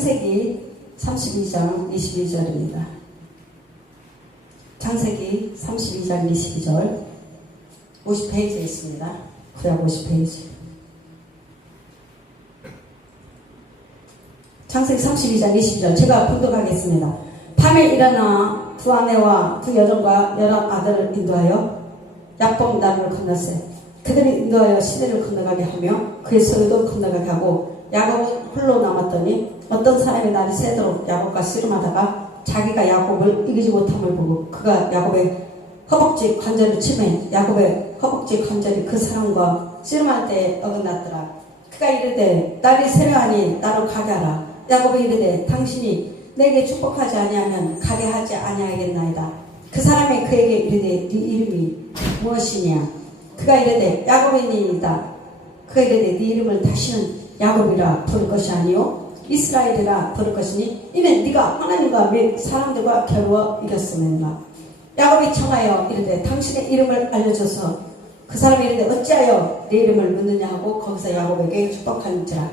창세기 32장 22절입니다. 창세기 32장 22절 50페이지에 있습니다. 구약 50페이지. 창세기 32장 22절 제가 분독하겠습니다. 밤에 일어나 두 아내와 두 여종과 11아들을 인도하여 약봉 나루를 건넜어요. 그들이 인도하여 시내를 건너가게 하며 그의 소유도 건너가게 하고 야곱은 홀로 남았더니 어떤 사람이 날이 새도록 야곱과 씨름하다가 자기가 야곱을 이기지 못함을 보고 그가 야곱의 허벅지 관절을 치매 야곱의 허벅지 관절이 그 사람과 씨름할 때에 어긋났더라. 그가 이르되 날이 새려하니 나로 가게 하라. 야곱이 이르되 당신이 내게 축복하지 아니하면 가게 하지 아니하겠나이다. 그 사람이 그에게 이르되 네 이름이 무엇이냐. 그가 이르되 야곱이니이다. 그가 이르되 네 이름을 다시는 야곱이라 부를 것이 아니요 이스라엘이라 부를 것이니 이는 네가 하나님과 및 사람들과 겨루어 이겼음이니라. 야곱이 청하여 이르되 당신의 이름을 알려줘서 그 사람이 이르되 어찌하여 내 이름을 묻느냐 하고 거기서 야곱에게 축복하는지라.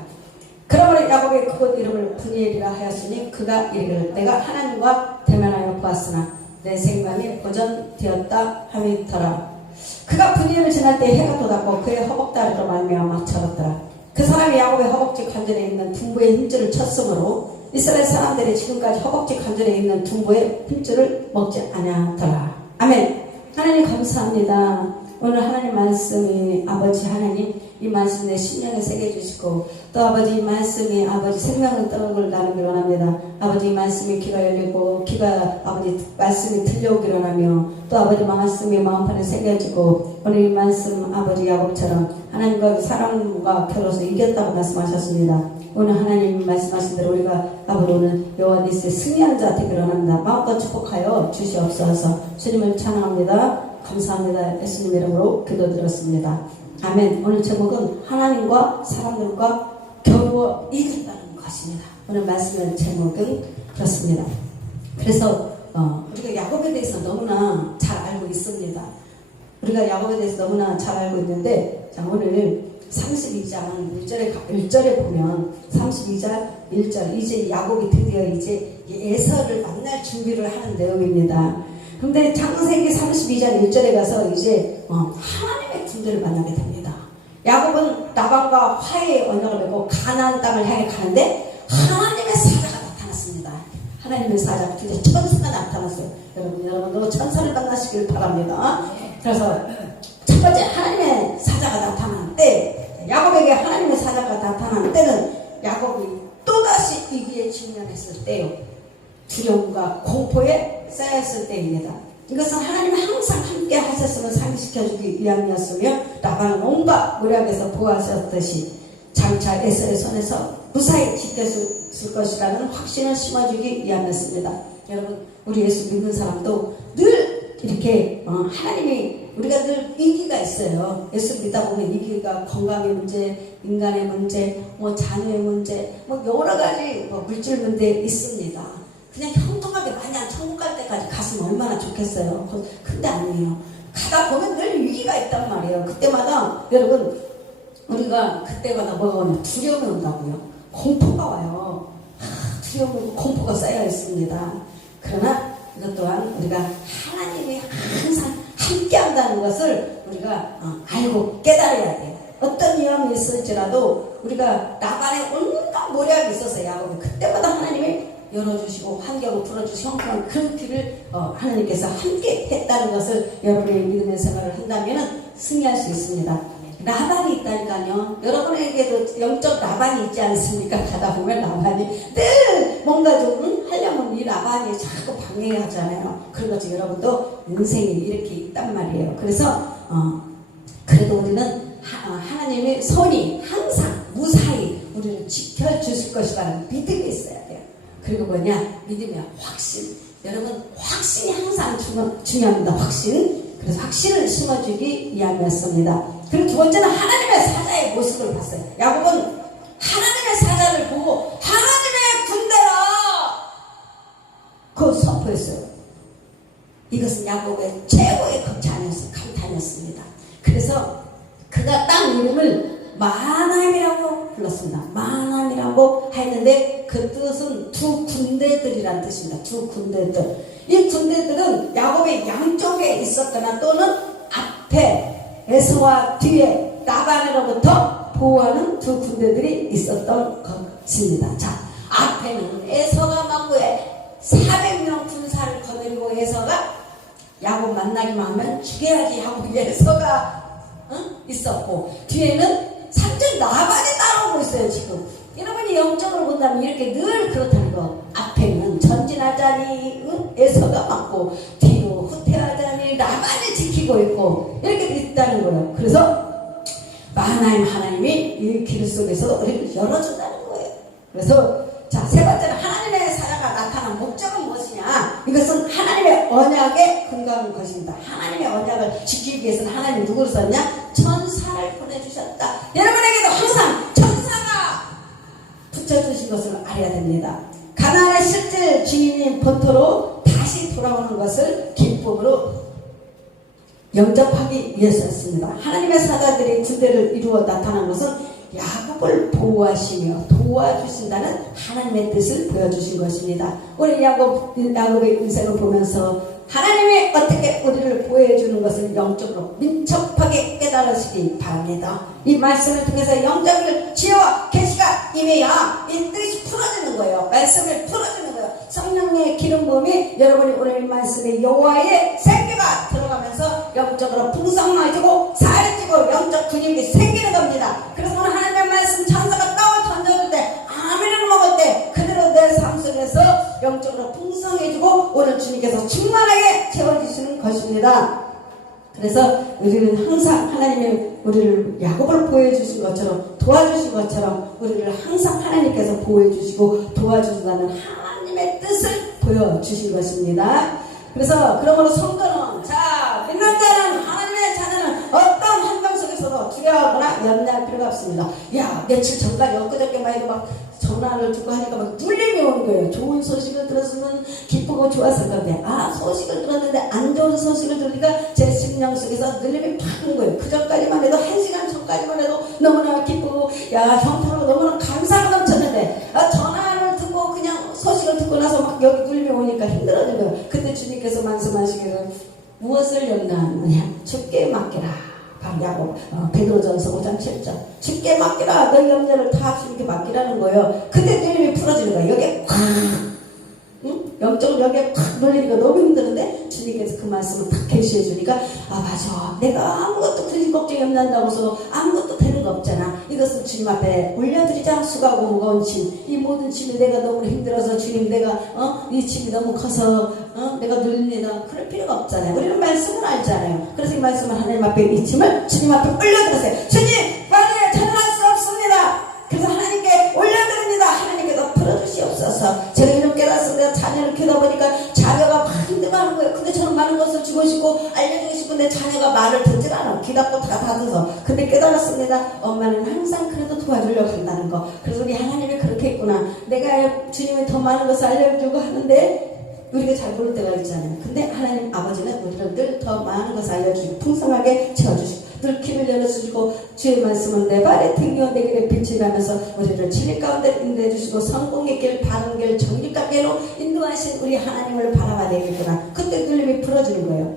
그러므로 야곱이 그곳 이름을 브니엘이라 하였으니 그가 이르기를 내가 하나님과 대면하여 보았으나 내 생명이 보존되었다 함이더라. 그가 브니엘을 지날 때 해가 돋았고 그의 허벅다리로 말미암아 절었더라. 그 사람이 야곱의 허벅지 관절에 있는 둔부의 힘줄을 쳤으므로 이스라엘 사람들이 지금까지 허벅지 관절에 있는 둔부의 힘줄을 먹지 아니하더라. 아멘. 하나님 감사합니다. 오늘 하나님 말씀이 아버지 하나님 이 말씀 내 심령에 새겨주시고 또 아버지 이 말씀이 아버지 생명의 떡을 나누기 원합니다. 아버지 이 말씀이 귀가 열리고 귀가 아버지 말씀이 들려오기 원하며 또 아버지 말씀이 마음판에 새겨지고 오늘 이 말씀 아버지 야곱처럼 하나님과 사람과 겨뤄서 이겼다고 말씀하셨습니다. 오늘 하나님 말씀하신 대로 우리가 아버지 오늘 여호와 니스의 승리하는 자 되기를 원합니다. 마음껏 축복하여 주시옵소서. 주님을 찬양합니다. 감사합니다. 예수님 이름으로 기도드렸습니다. 아멘. 오늘 제목은 하나님과 사람들과 겨루어 이긴다는 것입니다. 오늘 말씀의 제목은 그렇습니다. 그래서 우리가 야곱에 대해서 너무나 잘 알고 있습니다. 우리가 야곱에 대해서 너무나 잘 알고 있는데 자 오늘 32장 1절에 보면 32장 1절 이제 야곱이 드디어 이제 에서를 만날 준비를 하는 내용입니다. 근데 창세기 32장 1절에 가서 이제 하나님의 군대를 만나게 됩니다. 야곱은 라반과 화해의 언약을 맺고 가나안 땅을 향해 가는데 하나님의 사자가 나타났습니다. 하나님의 사자, 진짜 천사가 나타났어요. 여러분도 천사를 만나시길 바랍니다. 그래서 첫 번째 하나님의 사자가 나타난 때, 야곱에게 하나님의 사자가 나타난 때는 야곱이 또다시 위기에 직면했을 때요. 두려움과 공포에 쌓였을 때입니다. 이것은 하나님이 항상 함께 하셨음을 상기시켜주기 위함이었으며 라반은 온갖 모략에서 보호하셨듯이 장차 에서의 손에서 무사히 지켰을 것이라는 확신을 심어주기 위함이었습니다. 여러분 우리 예수 믿는 사람도 늘 이렇게 하나님이 우리가 늘 위기가 있어요. 예수 믿다 보면 위기가 건강의 문제, 인간의 문제, 자녀의 문제, 여러 가지 물질 문제 있습니다. 그냥 평등하게 마냥 천국 갈 때까지 갔으면 얼마나 좋겠어요. 근데 아니에요. 가다 보면 늘 위기가 있단 말이에요. 그때마다 여러분 우리가 그때마다 뭐가 오냐 두려움이 온다고요. 공포가 와요. 두려움과 공포가 쌓여 있습니다. 그러나 이것 또한 우리가 하나님이 항상 함께 한다는 것을 우리가 알고 깨달아야 돼요. 어떤 위험이 있을지라도 우리가 라반의 온갖 모략이 있어서 야곱이 그때마다 하나님이 열어주시고 환경을 풀어주시고 형편한 그런 길을 하나님께서 함께 했다는 것을 여러분의 믿음의 생활을 한다면 승리할 수 있습니다. 라반이 있다니까요. 여러분에게도 영적 라반이 있지 않습니까? 가다 보면 라반이 늘 뭔가 좀 하려면 이 라반이 자꾸 방해하잖아요. 그런 것처럼 여러분도 인생이 이렇게 있단 말이에요. 그래서 그래도 우리는 하나님의 손이 항상 무사히 우리를 지켜주실 것이라는 믿음이 있어야 돼요. 그리고 뭐냐? 믿음의 확신. 여러분 확신이 항상 중요합니다. 확신. 그래서 확신을 심어주기 위함이었습니다. 그리고 두 번째는 하나님의 사자의 모습을 봤어요. 야곱은 하나님의 사자를 보고 하나님의 군대라 그걸 선포했어요. 이것은 야곱의 최고의 감탄이었습니다. 그래서 그가 땅 이름을 마나임이라고 불렀습니다. 마나임이라고 했는데 그 뜻은 두 군대들이란 뜻입니다. 두 군대들. 이 군대들은 야곱의 양쪽에 있었거나 또는 앞에 에서와 뒤에 라반으로부터 보호하는 두 군대들이 있었던 것입니다. 자, 앞에는 에서가 막고에 400명 군사를 거느리고 에서가 야곱 만나기만 하면 죽여야지 하고 에서가 있었고, 뒤에는 삼촌 라반이 따라오고 있어요. 지금 여러분이 영적으로 본다면 이렇게 늘 그렇다는 거. 앞에는 전진하자니 에서가 막고, 뒤로 후퇴하자니 라반이 지키고 있고, 이렇게 있다는 거예요. 그래서 하나님이 이 길 속에서 우리를 열어준다는 거예요. 그래서 자, 세 번째는 하나님의 사자가 나타난 목적은 무엇이냐? 이것은 하나님의 언약에 근거한 것입니다. 하나님의 언약을 지키기 위해서는 하나님이 누구를 썼냐? 천사를 보내주셨다. 여러분에게도 항상 천사가 붙여주신 것을 알아야 됩니다. 가나안의 실제 주인인 본토로 다시 돌아오는 것을 기쁨으로 영접하기 위해서였습니다. 하나님의 사자들이 군대를 이루어 나타난 것은 야곱을 보호하시며 도와주신다는 하나님의 뜻을 보여주신 것입니다. 우리 야곱의 인생을 보면서 하나님이 어떻게 우리를 보호해주는 것을 영적으로 민첩하게 깨달으시기 바랍니다. 이 말씀을 통해서 영적인 지혜와 계시가 임해야 이 뜻이 풀어지는 거예요. 말씀을 풀어지는 거예요. 성령의 기름 부음이 여러분이 오늘 이 말씀에 여호와의 생기가 들어가면서 영적으로 풍성해지고 사해지고 영적 근육이 생기는 겁니다. 그래서 오늘 하나님의 말씀 천사가 떠 던져줄 때 아멘을 먹을 때 그대로 내 삶 속에서 영적으로 풍성해지고 오늘 주님께서 충만하게 채워주시는 것입니다. 그래서 우리는 항상 하나님의 우리를 야곱을 보호해주신 것처럼 도와주신 것처럼 우리를 항상 하나님께서 보호해주시고 도와주신다는 하나님의 뜻을 보여주신 것입니다. 그래서 그러므로 성도는 자, 믿는 자는 하나님의 자녀는 어떤 환경 속에서도 두려워하거나 염려할 필요가 없습니다. 야, 며칠 전까지 엊그저께만 해도 막 전화를 듣고 하니까 막 눌림이 오는 거예요. 좋은 소식을 들었으면 기쁘고 좋았을 건데, 소식을 들었는데 안 좋은 소식을 들으니까 제 심령 속에서 눌림이 팍 오는 거예요. 그전까지만 해도 1시간 전까지만 해도 너무나 기쁘고 형편으로 너무나 감사가 넘쳤는데 전화를 듣고 그냥 소식을 듣고 나서 막 여기 눌림이 오니까 힘들어진 거예요. 그때 주님께서 말씀하시기를 무엇을 염려하느냐? 주께 맡기라. 야곱 베드로전서 5장 7절 주께 맡기라. 너희 염려를 다 주님께 맡기라는 거예요. 그때 눌림이 풀어지는 거예요. 여기에 콱 영적으로 여기에 콱 눌리니까 너무 힘드는데 주님께서 그 말씀을 탁 계시해 주니까 맞아, 내가 아무것도 그런 걱정이 염려한다고 해서 아무것도 되는 거 없잖아. 이것은 주님 앞에 올려드리자. 수고하고 무거운 짐, 이 모든 짐이 내가 너무 힘들어서 주님 내가 이 짐이 너무 커서 내가 눌립니다. 그럴 필요가 없잖아요. 우리는 말씀을 알잖아요. 그래서 이 말씀을 하나님 앞에 이 짐을 주님 앞에 올려드리세요. 주님 만에 전할 수 없습니다. 그래서 하나님께 올려드립니다. 하나님께서 풀어주시옵소서. 제가 이런 깨달았습니다. 자녀를 키우다 보니까 자녀가 막 힘들어하는 거예요. 근데 저는 많은 것을 주고 싶고 알려주고 싶은데 자녀가 말을 듣질 않아. 귀 닫고 다 닫아서. 근데 깨달았습니다. 엄마는 항상 그래도 도와주려고 한다는 거. 그래서 우리 하나님이 그렇게 했구나. 내가 주님이 더 많은 것을 알려주려고 하는데 우리가 잘 모를 때가 있잖아요. 근데 하나님 아버지는 우리를 늘 더 많은 것을 알려주시고 풍성하게 채워주시고 늘 길을 열어주시고 주의 말씀은 내 발에 등이어 내 길에 빛이 나면서 우리를 진리 가운데 인도해주시고 성공의 길, 바른 길, 정직한 길로 인도하신 우리 하나님을 바라봐야 되겠구나. 그때 눌림이 풀어지는 거예요.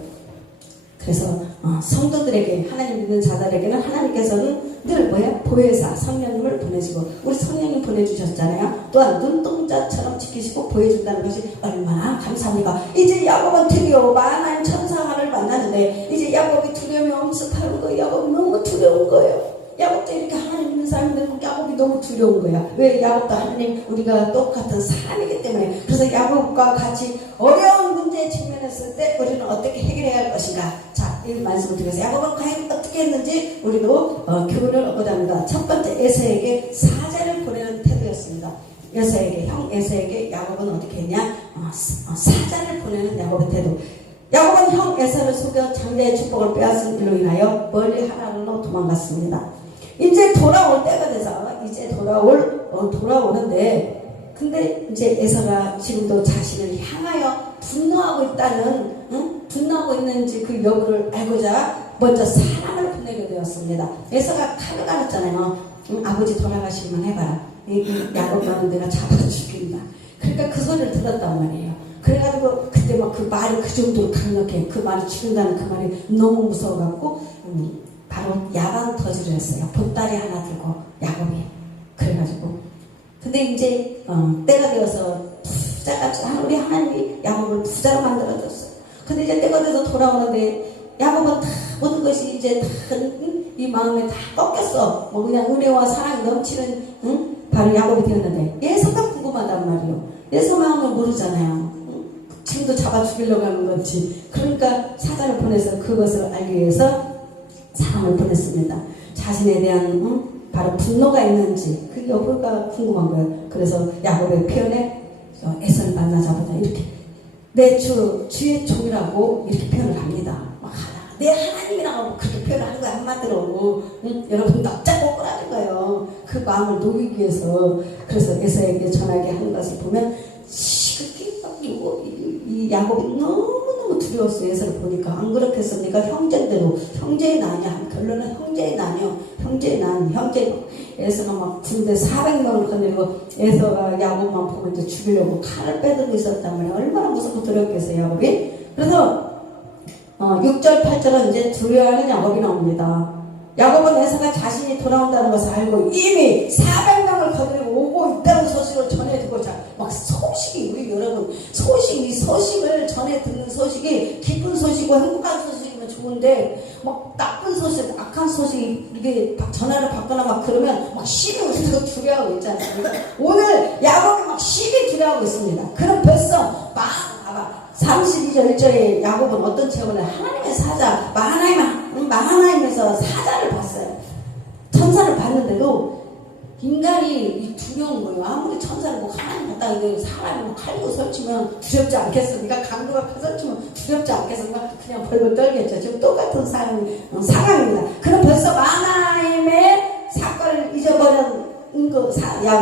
그래서 성도들에게, 하나님 믿는 자들에게는 하나님께서는 늘 보혜사 성령님을 보내시고 우리 성령님 보내주셨잖아요. 또한 눈동자처럼 지키시고 보여준다는 것이 얼마나 감사합니까. 이제 야곱은 드디어 하나님 천사를 만나는데 이제 야곱이 두려움이 엄습하는 거예요. 야곱이 너무 두려운 거예요. 야곱도 이렇게 하나님 믿는 사람인데 야곱이 너무 두려운 거야. 왜? 야곱도 하나님 우리가 똑같은 사람이기 때문에. 그래서 야곱과 같이 어려운 문제에 직면했을 때 우리는 어떻게 해결해야 할 것인가. 자, 이 말씀을 드려서 야곱은 과연 어떻게 했는지 우리도 교훈을 얻고자 합니다. 첫 번째, 에서에게 사자를 보내는 태도였습니다. 형 에서에게 야곱은 어떻게 했냐? 사자를 보내는 야곱의 태도. 야곱은 형 에서를 속여 장자의 축복을 빼앗은 일로 인하여 멀리 하나님으로 도망갔습니다. 이제 돌아올 때가 돼서 이제 돌아오는데, 근데 이제 에서가 지금도 자신을 향하여 분노하고 있다는, 분노하고 있는지 그 여부를 알고자 먼저 사람을 보내게 되었습니다. 에서가 칼을 갈았잖아요. 아버지 돌아가시기만 해봐라. 야곱과는 내가 잡아 죽인다. 그러니까 그 소리를 들었단 말이에요. 그래가지고 그때 막 그 말이 그 정도로 강력해. 그 말이 죽인다는 그 말이 너무 무서워갖고 바로 야방 터지를 했어요. 보따리 하나 들고 야곱이. 그래가지고 근데 이제 때가 되어서 부자가 우리 하나님이 야곱을 부자로 만들어줬어요. 근데 이제 때가 돼서 돌아오는데 야곱은 다 모든 것이 이제 다 이 마음에 다 꺾였어. 뭐 그냥 은혜와 사랑이 넘치는 바로 야곱이 되었는데 에서가 궁금하단 말이에요. 에서 마음을 모르잖아요. 지금도 잡아 죽이려고 하는 건지. 그러니까 사자를 보내서 그것을 알기 위해서 사람을 보냈습니다. 자신에 대한 바로 분노가 있는지 그 여부가 궁금한 거예요. 그래서 야곱의 표현에 에서를 만나자보다 이렇게 내 주의 종이라고 이렇게 표현을 합니다. 내 하나님이라고 그렇게 표현하는 거야 한마디로. 여러분 납작 꼬꾸라는 거예요. 그 마음을 녹이기 위해서. 그래서 에서에게 전하게 하는 것을 보면 시극이 막 이 야곱이 너무너무 두려웠어요. 에서를 보니까. 안 그렇겠습니까? 형제대로 형제의 난이야. 결론은 형제의 난이요. 형제의 난 형제. 에서가 막 군대 400명을 거느리고 에서가 야곱만 보면 이제 죽이려고 칼을 빼들고 있었단 말이에요. 얼마나 무섭고 두렵겠어요 야곱이. 그래서 6절, 8절은 이제 두려워하는 야곱이 나옵니다. 야곱은 에서가 자신이 돌아온다는 것을 알고 이미 400명을 거느리고 오고 있다는 소식을 전해 듣고자 막 소식이 우리 여러분 이 소식을 전해 듣는 소식이 기쁜 소식이고 행복한 소식이면 좋은데 막 나쁜 소식, 악한 소식 이게 전화를 받거나 막 그러면 막 시비 울면서 두려워하고 있잖아요. 그러니까 오늘 야곱이 막 시비 두려워하고 있습니다. 그럼 벌써 막 봐봐. 32절 1절에 야곱은 어떤 체험을 하나님의 사자, 마하나임에서 사자를 봤어요. 천사를 봤는데도 인간이 두려운 거예요. 아무리 천사를 뭐 하나님 봤다 이거 사람이 뭐 칼로 설치면 두렵지 않겠습니까? 강도가 설치면 두렵지 않겠습니까? 그냥 벌벌 떨겠죠. 지금 똑같은 상황입니다. 그럼 벌써 마하나임의 사건을 잊어버린 거,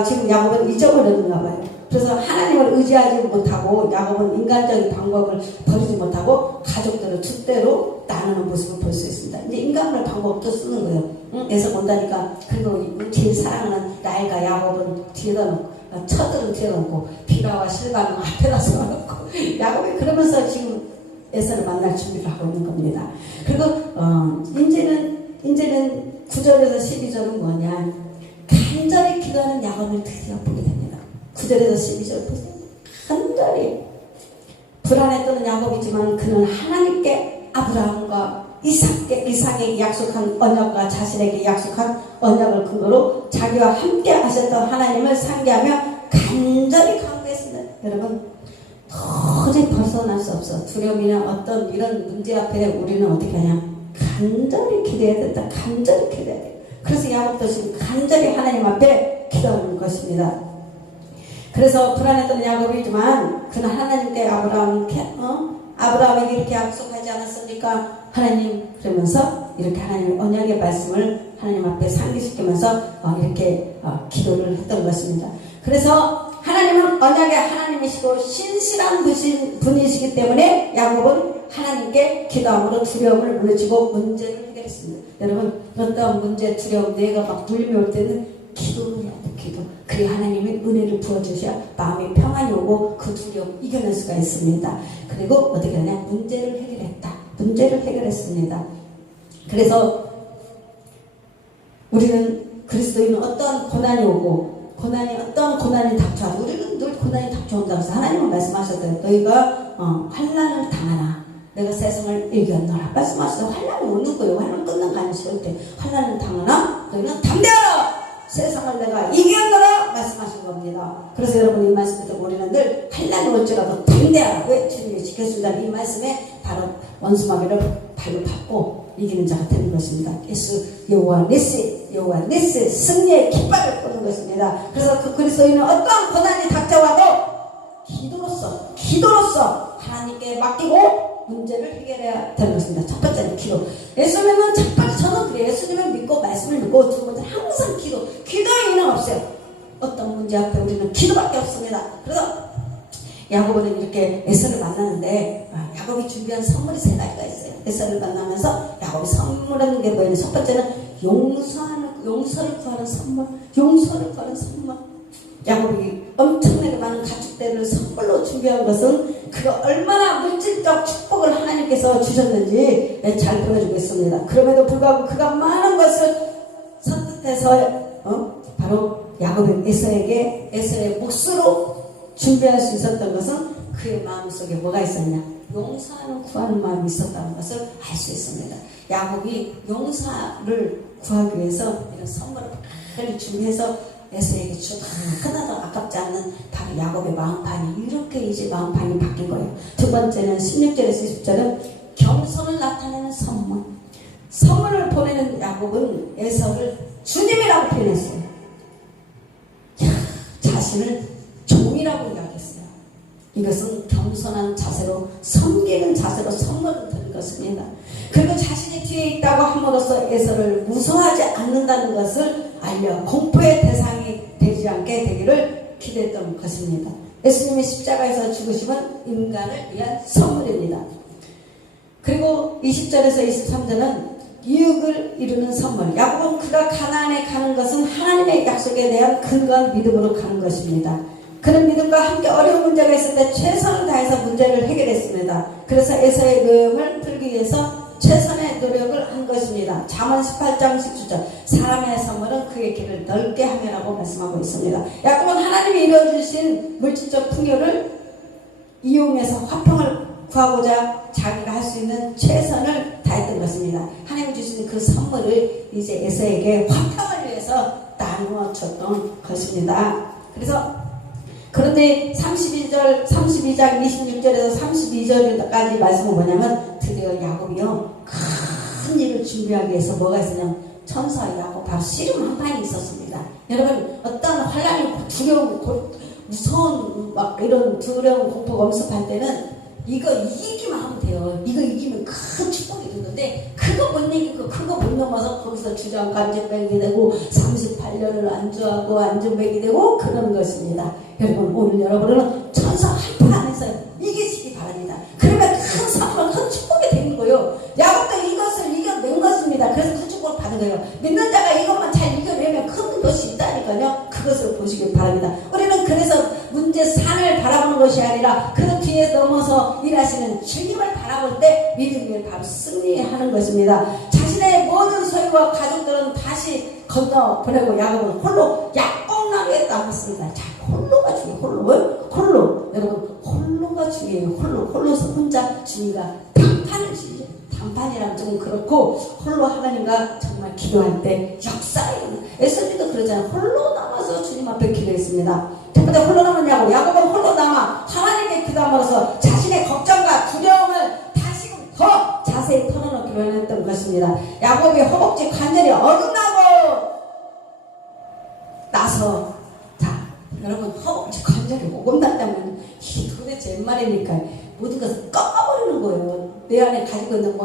지금 야곱은 잊어버렸나 봐요. 그래서 하나님을 의지하지 못하고 야곱은 인간적인 방법을 버리지 못하고 가족들을 줏대로 나누는 모습을 볼 수 있습니다. 이제 인간의 방법도 쓰는 거예요. 에서 본다니까. 그리고 제일 사랑하는 라헬과 야곱은 뒤에다 놓고 처들은 뒤에다 놓고 비라와 실바는 앞에다 세워놓고 야곱이 그러면서 지금 에서를 만날 준비를 하고 있는 겁니다. 그리고 이제는 9절에서 12절은 뭐냐, 간절히 기도하는 야곱을 드디어 보게 됩니다. 9절에서 12절 보세요. 간절히 불안에 떠는 야곱이지만 그는 하나님께 아브라함과 이삭에게 약속한 언약과 자신에게 약속한 언약을 근거로 자기와 함께 하셨던 하나님을 상기하며 간절히 간구했습니다. 여러분 도저히 벗어날 수 없어. 두려움이나 어떤 이런 문제 앞에 우리는 어떻게 하냐, 간절히 기도해야 된다. 간절히 기도해야 돼. 그래서 야곱도 지금 간절히 하나님 앞에 기도하는 것입니다. 그래서 불안했던 야곱이지만 그는 하나님께 아브라함에게 이렇게 약속하지 않았습니까? 하나님, 그러면서 이렇게 하나님의 언약의 말씀을 하나님 앞에 상기시키면서 이렇게 기도를 했던 것입니다. 그래서 하나님은 언약의 하나님이시고 신실한 분이시기 때문에 야곱은 하나님께 기도함으로 두려움을 물리치고 문제를 해결했습니다. 여러분 어떤 문제, 두려움, 내가 막 눌림이 올 때는 기도를 해야 돼. 기도. 그래 하나님의 은혜를 부어주셔야 마음이 평안이 오고 그 두려움 이겨낼 수가 있습니다. 그리고 어떻게 하냐, 문제를 해결했다. 문제를 해결했습니다. 그래서 우리는 그리스도인은 어떤 고난이 오고 어떤 고난이 닥쳐와도 우리는 늘 고난이 닥쳐온다고 해서 하나님은 말씀하셨어요. 너희가 환난을 당하나 내가 세상을 이겼노라 말씀하셨어요. 환난이 오는 거예요. 환난 끝난 거 아니죠. 절대. 환난을 당하나 너희는 담대하라, 세상을 내가 이겼노라 말씀하신 겁니다. 그래서 여러분 이 말씀을 듣고 우리는 늘 환난이 올지라도 담대하라. 왜? 주님이 지켜준다. 이 말씀에 바로 원수마귀를 발로 밟고 이기는 자가 되는 것입니다. 예수 여호와 니시 승리의 깃발을 꽂는 것입니다. 그래서 그 그리스도인은 어떤 고난이 닥쳐와도 기도로서 하나님께 맡기고 문제를 해결해야 되는 것입니다. 첫 번째는 기도. 예수님은 첫 번째, 저는 그래요. 예수님을 믿고 말씀을 믿고 두 번째는 항상 기도의 이유는 없어요. 어떤 문제 앞에 우리는 기도밖에 없습니다. 그래서 야곱은 이렇게 에서를 만나는데 야곱이 준비한 선물이 3가지가 있어요. 에서를 만나면서 야곱이 선물하는 게 뭐예요? 첫 번째는 용서를 구하는 선물, 용서를 구하는 선물. 야곱이 엄청나게 많은 가축들을 선물로 준비한 것은 그가 얼마나 물질적 축복을 하나님께서 주셨는지 잘 보여주고 있습니다. 그럼에도 불구하고 그가 많은 것을 선뜻해서 바로 야곱은 에서의 몫으로 준비할 수 있었던 것은 그의 마음속에 뭐가 있었냐? 용서하는 구하는 마음이 있었다는 것을 알 수 있습니다. 야곱이 용서를 구하기 위해서 이런 선물을 많이 준비해서 에서에게 주다 하나도 아깝지 않는 바로 야곱의 마음판이 이렇게 이제 마음판이 바뀐 거예요. 두 번째는 16절에서 20절은 겸손을 나타내는 선물. 선물을 보내는 야곱은 에서를 주님이라고 표현했어요. 자신을 종이라고 이야기했어요. 이것은 겸손한 자세로 섬기는 자세로 선물을 드린 것입니다. 그리고 자신이 뒤에 있다고 함으로써 에서를 무서워하지 않는다는 것을 알려 공포의 대상이 되지 않게 되기를 기대했던 것입니다. 예수님의 십자가에서 죽으심은 인간을 위한 선물입니다. 그리고 20절에서 23절은 이익을 이루는 선물. 야곱은 그가 가나안에 가는 것은 하나님의 약속에 대한 근거한 믿음으로 가는 것입니다. 그는 믿음과 함께 어려운 문제가 있을 때 최선을 다해서 문제를 해결했습니다. 그래서 에서의 노여움을 풀기 위해서 최선의 노력을 한 것입니다. 잠언 18장 17절 사람의 선물은 그의 길을 넓게 하며라고 말씀하고 있습니다. 야곱은 하나님이 이루어주신 물질적 풍요를 이용해서 화평을 구하고자 자기가 할 수 있는 최선을 다했던 것입니다. 하나님 주신 그 선물을 이제 에서에게 화평을 위해서 나누어 줬던 것입니다. 그런데 32장 26절에서 32절까지 말씀은 뭐냐면 드디어 야곱이요 큰 일을 준비하기 위해서 뭐가 있었냐면 천사 야곱 바로 씨름 한 판이 있었습니다. 여러분 어떤 환란이 두려운 무서운 막 이런 두려운 공포가 엄습할 때는 이거 이기기만 하면 돼요. 이거 이기면 큰 축복이 되는데 그거 못 이기고 그거 못 넘어서 거기서 주장 간접백이 되고 38년을 안주하고 안전백이 되고 그런 것입니다. 여러분 오늘 여러분은 천사 한 판 안에서 이기시기 바랍니다. 그러면 큰 선물 큰 축복이 되는 거예요. 야곱도 이것을 이겨낸 것입니다. 그래서 큰 축복을 받은 거예요. 믿는 자가 이것만 잘 이겨내면 큰 것이 있다니까요. 그것을 보시길 바랍니다. 우리는 그래서 문제 산을 바라보는 것이 아니라 그 뒤에 넘어서 일하시는 주님을 바라볼 때 믿음이 바로 승리하는 것입니다. 자신의 모든 소유와 가족들은 다시 건너 보내고 야곱은 홀로 약봉나무에 남았습니다. 자, 홀로가 중요해요. 홀로. 여러분 홀로가 중요해요. 홀로서 혼자 주님과 단판을 지죠. 단판이라면 좀 그렇고 홀로 하나님과 정말 기도할 때 역사가 일어나요. 에서도 그러잖아요. 홀로 남아서 주님 앞에 기도했습니다. 첫 번째 홀로 남았냐고. 야곱은 홀로 남아 하나님께 기도함으로써 자신의 걱정과 두려움을 다시금 더 자세히 털어놓기로 했던 것입니다. 야곱의 허벅지 관절이 어긋나고 나서 자 여러분 허벅지 관절이 어긋난다면 이게 도대체 웬말입니까? 모든 것을 꺾어버리는 거예요. 내 안에 가지고 있는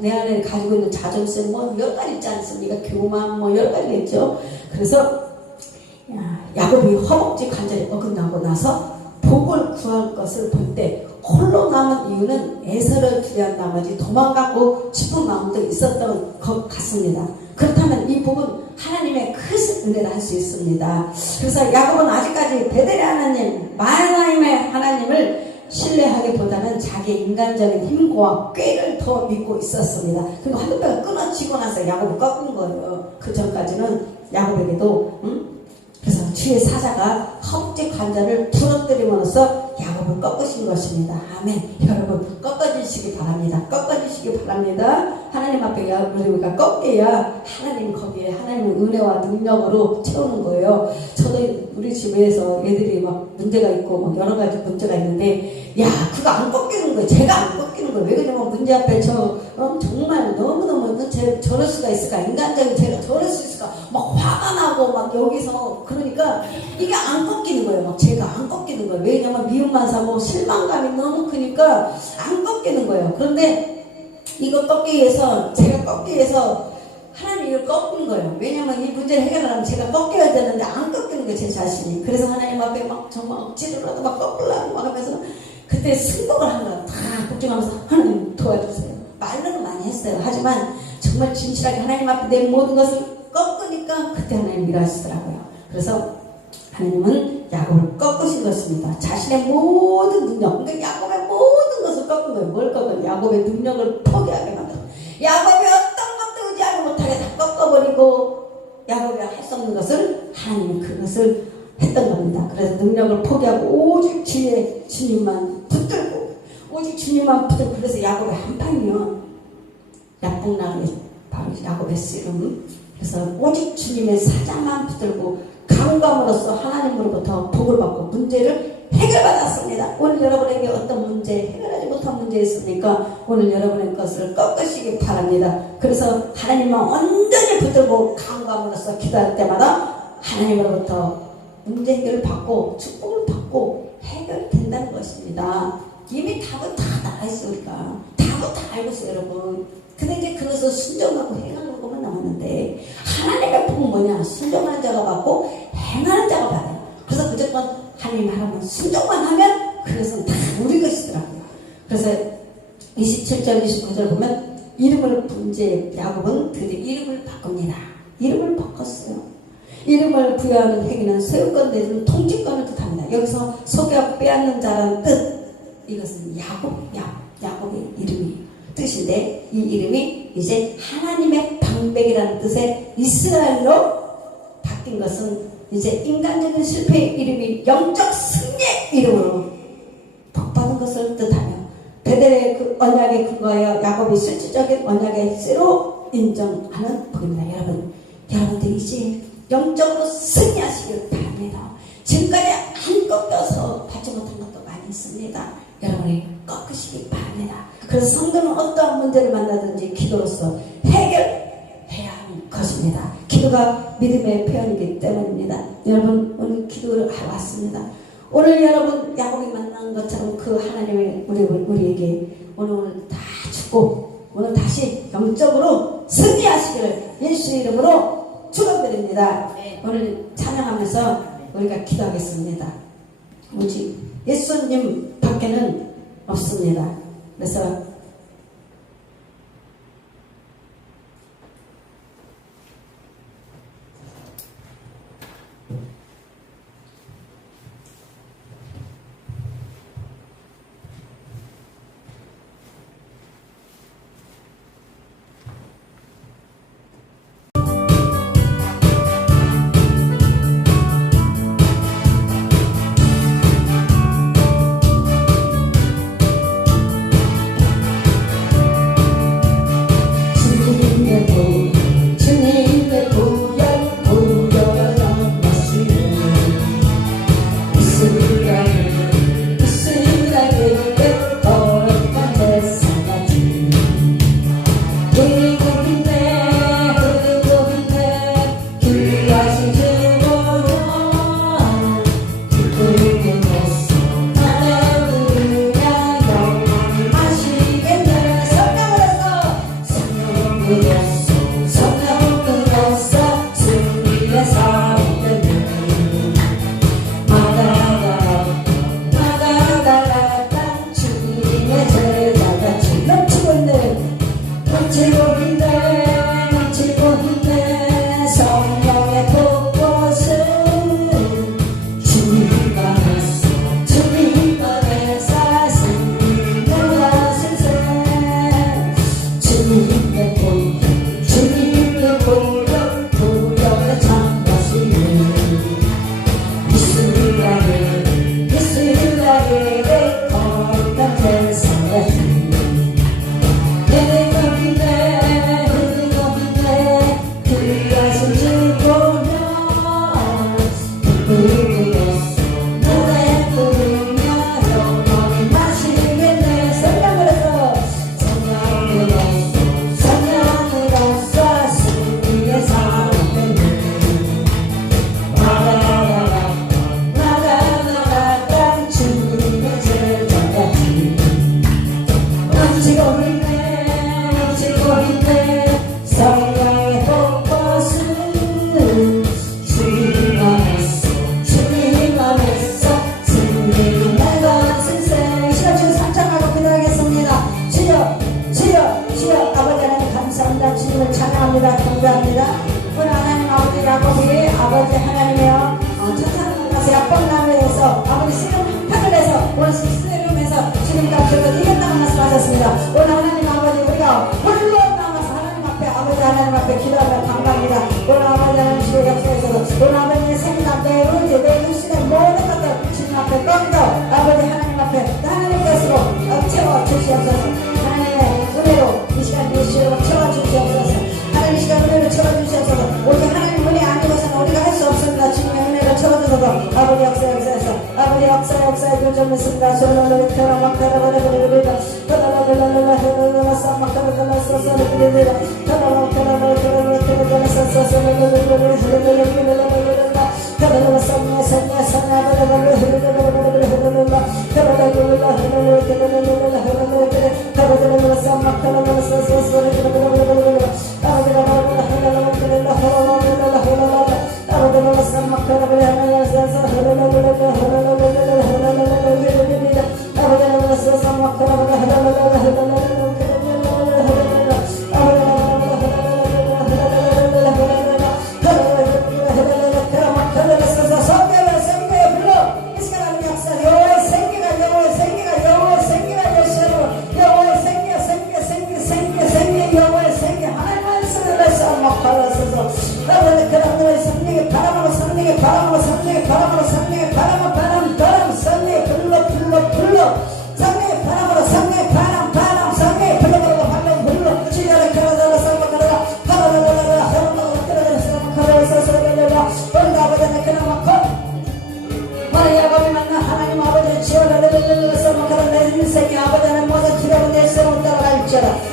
내 안에 가지고 있는 자존심 여러 가지 있지 않습니까? 교만 여러 가지가 있죠. 그래서 야곱이 허벅지 관절이 어긋나고 나서 복을 구할 것을 볼 때 홀로 남은 이유는 에서를 기대한 나머지 도망가고 싶은 마음도 있었던 것 같습니다. 그렇다면 이 복은 하나님의 큰 은혜를 할 수 있습니다. 그래서 야곱은 아직까지 베델의 하나님, 마하나임의 하나님을 신뢰하기보다는 자기 인간적인 힘과 꾀를 더 믿고 있었습니다. 그리고 한두배가 끊어지고 나서 야곱을 꺾은 거예요. 그 전까지는 야곱에게도 그래서 주의 사자가 허벅지 관절을 부러뜨림으로써 야곱을 꺾으신 것입니다. 아멘. 여러분 꺾어주시기 바랍니다. 꺾어주시기 바랍니다. 하나님 앞에 우리가 꺾여야 하나님 거기에 하나님의 은혜와 능력으로 채우는 거예요. 저도 우리 집에서 애들이 막 문제가 있고 막 여러 가지 문제가 있는데 그거 안 꺾이는 거예요. 제가 안 꺾이는 거예요. 왜 그러냐면 문제 앞에 정말 너무너무 저럴 수가 있을까? 인간적인 제가 저럴 수 있을까? 막 화가 나고 막 여기서 그러니까 이게 안 꺾이는 거예요. 막 제가 안 꺾이는 거예요. 왜냐면 미움만 사고 실망감이 너무 크니까 안 꺾이는 거예요. 그런데 이거 꺾기 위해서 제가 꺾기 위해서 하나님이 이걸 꺾는 거예요. 왜냐면 이 문제를 해결하려면 제가 꺾여야 되는데 안 꺾이는 거예요. 제 자신이. 그래서 하나님 앞에 막 정말 억지로라도 막 꺾으려고 막 하면서 그때 승복을 한 거예요. 다 걱정하면서 하나님 도와주세요. 말로는 많이 했어요. 하지만 정말 진실하게 하나님 앞에 내 모든 것을 꺾으니까 그때 하나님 일하시더라고요. 그래서 하나님은 야곱을 꺾으신 것입니다. 자신의 모든 능력, 그러니까 야곱의 모든 것을 꺾은 거예요. 뭘 꺾은? 야곱의 능력을 포기하게 만들어. 야곱이 어떤 것도 의지하지 못하게 다 꺾어버리고 야곱이 할 수 없는 것을 하나님이 그것을 했던 겁니다. 그래서 능력을 포기하고 오직 주의 주님만 붙들고 오직 주님만 붙들고 그래서 야곱의 한판이요. 야뽕나루의 바로 야곱의 씨름. 그래서 오직 주님의 사자만 붙들고 강감으로써 하나님으로부터 복을 받고 문제를 해결받았습니다. 오늘 여러분에게 어떤 문제, 해결하지 못한 문제 있습니까? 오늘 여러분의 것을 꺾으시기 바랍니다. 그래서 하나님만 온전히 붙들고 강감으로써 기도할 때마다 하나님으로부터 문제 해결을 받고 축복을 받고 해결된다는 것입니다. 이미 답은 다 나와있어요. 우리가 답은 다 알고 있어요, 여러분. 근데 이제 그것을 순종하고 행하는 것만 남았는데 하나님의 복은 뭐냐? 순종하는 자가 받고 행하는 자가 받아요. 그래서 무조건 하나님 하라면 순종만 하면 그것은 다 우리 것이더라고요. 그래서 27절 29절 보면 이름을 분제 야곱은 드디어 이름을 바꿉니다. 이름을 바꿨어요. 이름을 부여하는 행위는 소유권 내지는 통치권을 뜻합니다. 여기서 속여 빼앗는 자라는 뜻, 이것은 야곱의 이름이 뜻인데 이 이름이 이제 하나님의 방백이라는 뜻의 이스라엘로 바뀐 것은 이제 인간적인 실패의 이름이 영적 승리의 이름으로 복받은 것을 뜻하며 베델의 그 언약에 근거하여 야곱이 실질적인 언약의 씨로 인정하는 복입니다. 여러분들이 이제 영적으로 승리하시길 바랍니다. 지금까지 안 꺾여서 받지 못한 것도 많이 있습니다. 여러분이 꺾으시기 바랍니다. 그래서 성도는 어떠한 문제를 만나든지 기도로서 해결해야 하는 것입니다. 기도가 믿음의 표현이기 때문입니다. 여러분 오늘 기도를 하러 왔습니다. 오늘 여러분 야곱이 만난 것처럼 그 하나님의 우리에게 오늘 다 주고 오늘 다시 영적으로 승리하시기를 예수의 이름으로 축원드립니다. 오늘 찬양하면서 우리가 기도하겠습니다. 오직 예수님 밖에는 없습니다. 그래서 원수 쓰려면서 지금까지 이겼다는 말씀하셨습니다. 오늘 하나님 아버지 우리가 홀로 남아서 하나님 앞에 아버지 하나님 앞에 기도하며 감사합니다. 오늘 아버지 하나님 주의 역사에서도 오늘 아버지의 생각 내 의지 내 육신의 모든 것들 주님 앞에 던져 아버지 하나님 앞에 하나님께서 채워주시옵소서. 하나님의 은혜로 이 시간 예수로 채워주시옵소서. 하나님 이 시간 은혜로 채워주시옵소서. 오직 하나님 은혜 아니고서는 우리가 할 수 없습니다. 주님의 은혜로 채워주소서. 아버지 역사에서 아버지 역사에 교점을 쓴다. 소로로 테라막테라버려버려버려 테라라라라라라라라 쌈막테라라라라라라라라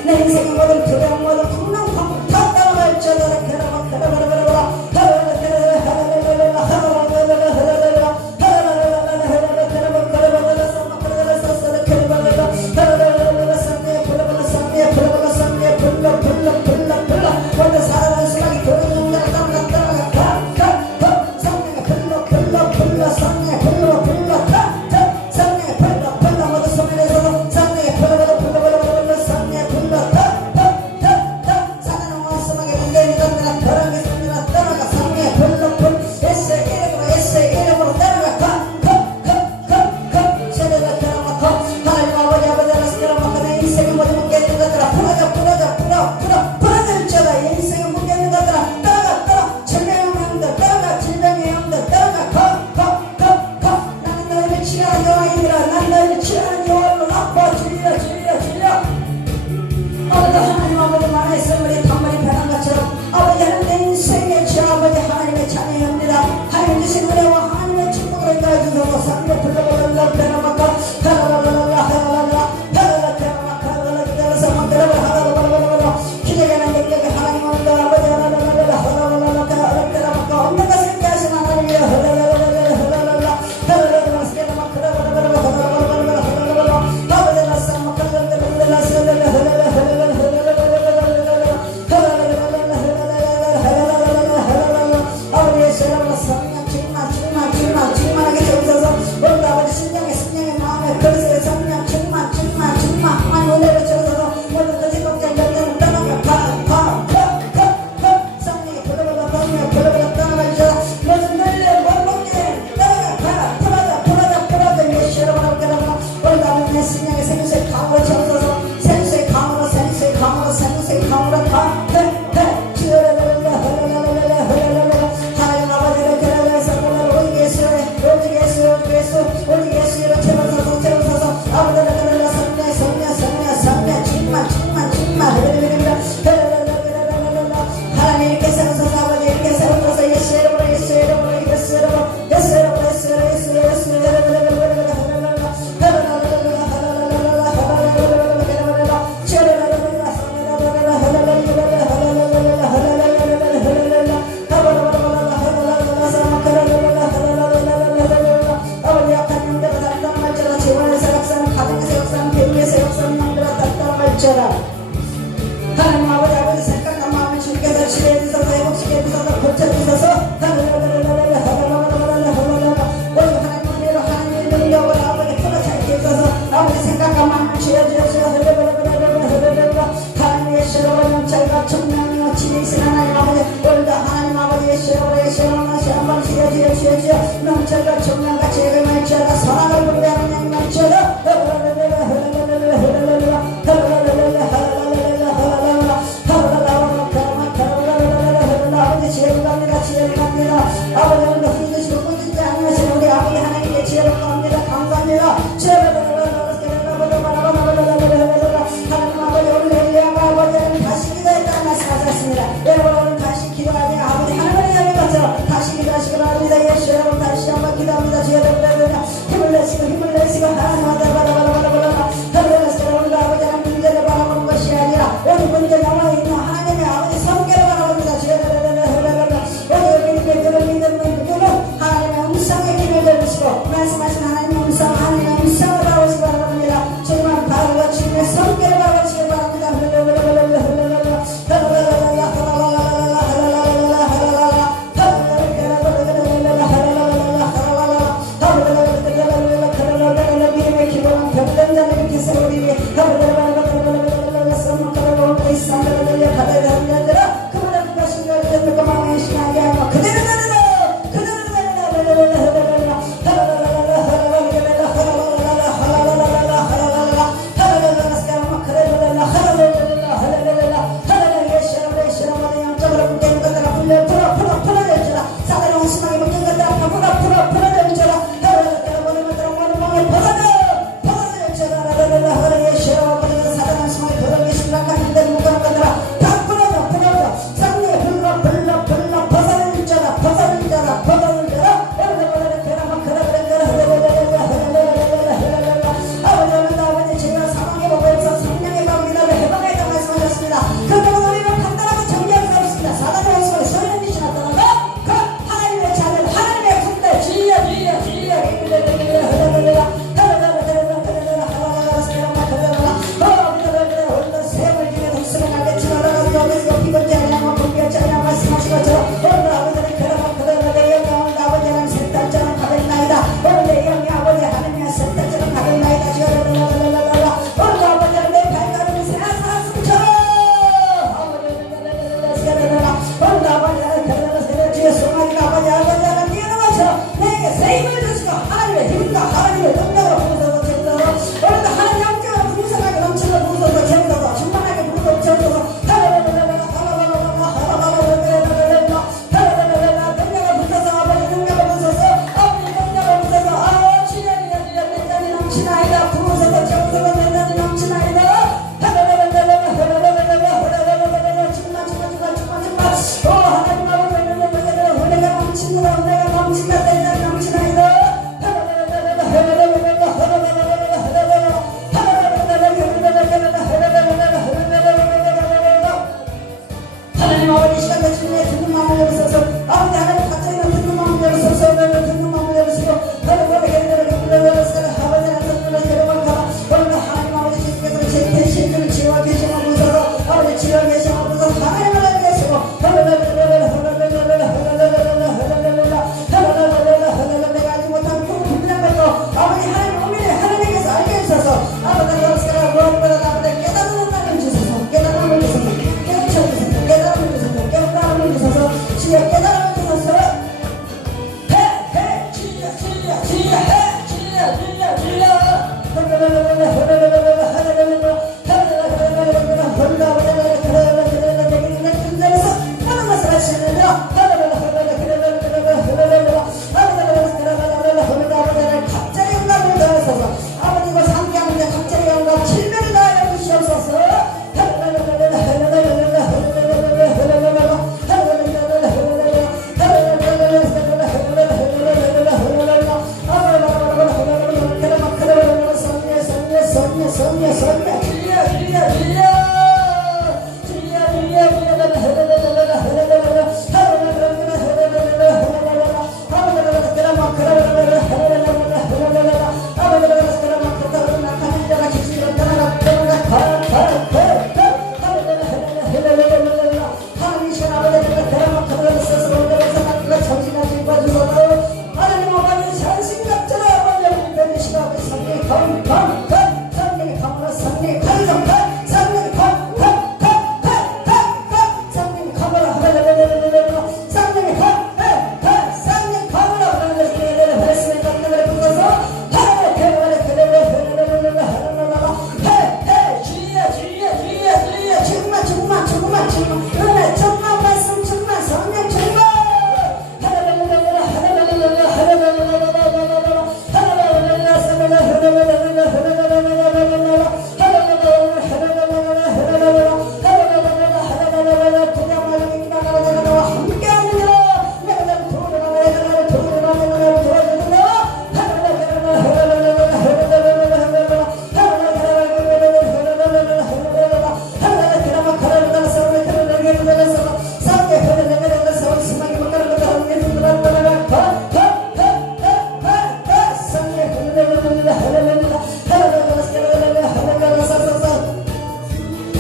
내 인생의 모든 두려움 모든 풍랑 다 따라갈지어다. 넘쳐가 청량같이 해를 말지어다 선악을 분배하는 양념처럼 축원합니다. 하나님 아버지 오늘 엘리야가 아버지는 다시 기도했다는 말씀하셨습니다. 여러분 오늘 다시 기도하니 아버지 하나님을 향해 것처럼 다시 기도하시기 바랍니다. 예수 여러분 다시 한번 기도합니다. 주여 힘을 내시고 하나님 오늘 아버지는 문제를 바라보는 것이 아니라 오늘 문제 남아있는 하나님의 아버지 성결을 바라봅니다. 주여 오늘 믿음을 믿는 누구는 하나님의 음성의 길을 들으시고 말씀하신 하나님의 음성 하나님의 음성을 바라보시기 바랍니다. 주님은 바로 주님의 성결을 바라보시기 바랍니다. 믿음의 기본은 병든 자를 빛에서 우리 위해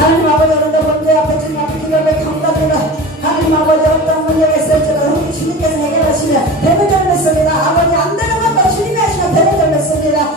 하나님 아버지 오늘도 번제 앞에 주님 앞에 기도를 감사드립니다. 하나님 아버지 어떤 문제가 있을지라도 우리 주님께서 해결하시며 대변을 맺습니다. 아버지 안 되는 것도 주님이 하시면 대변을 맺습니다.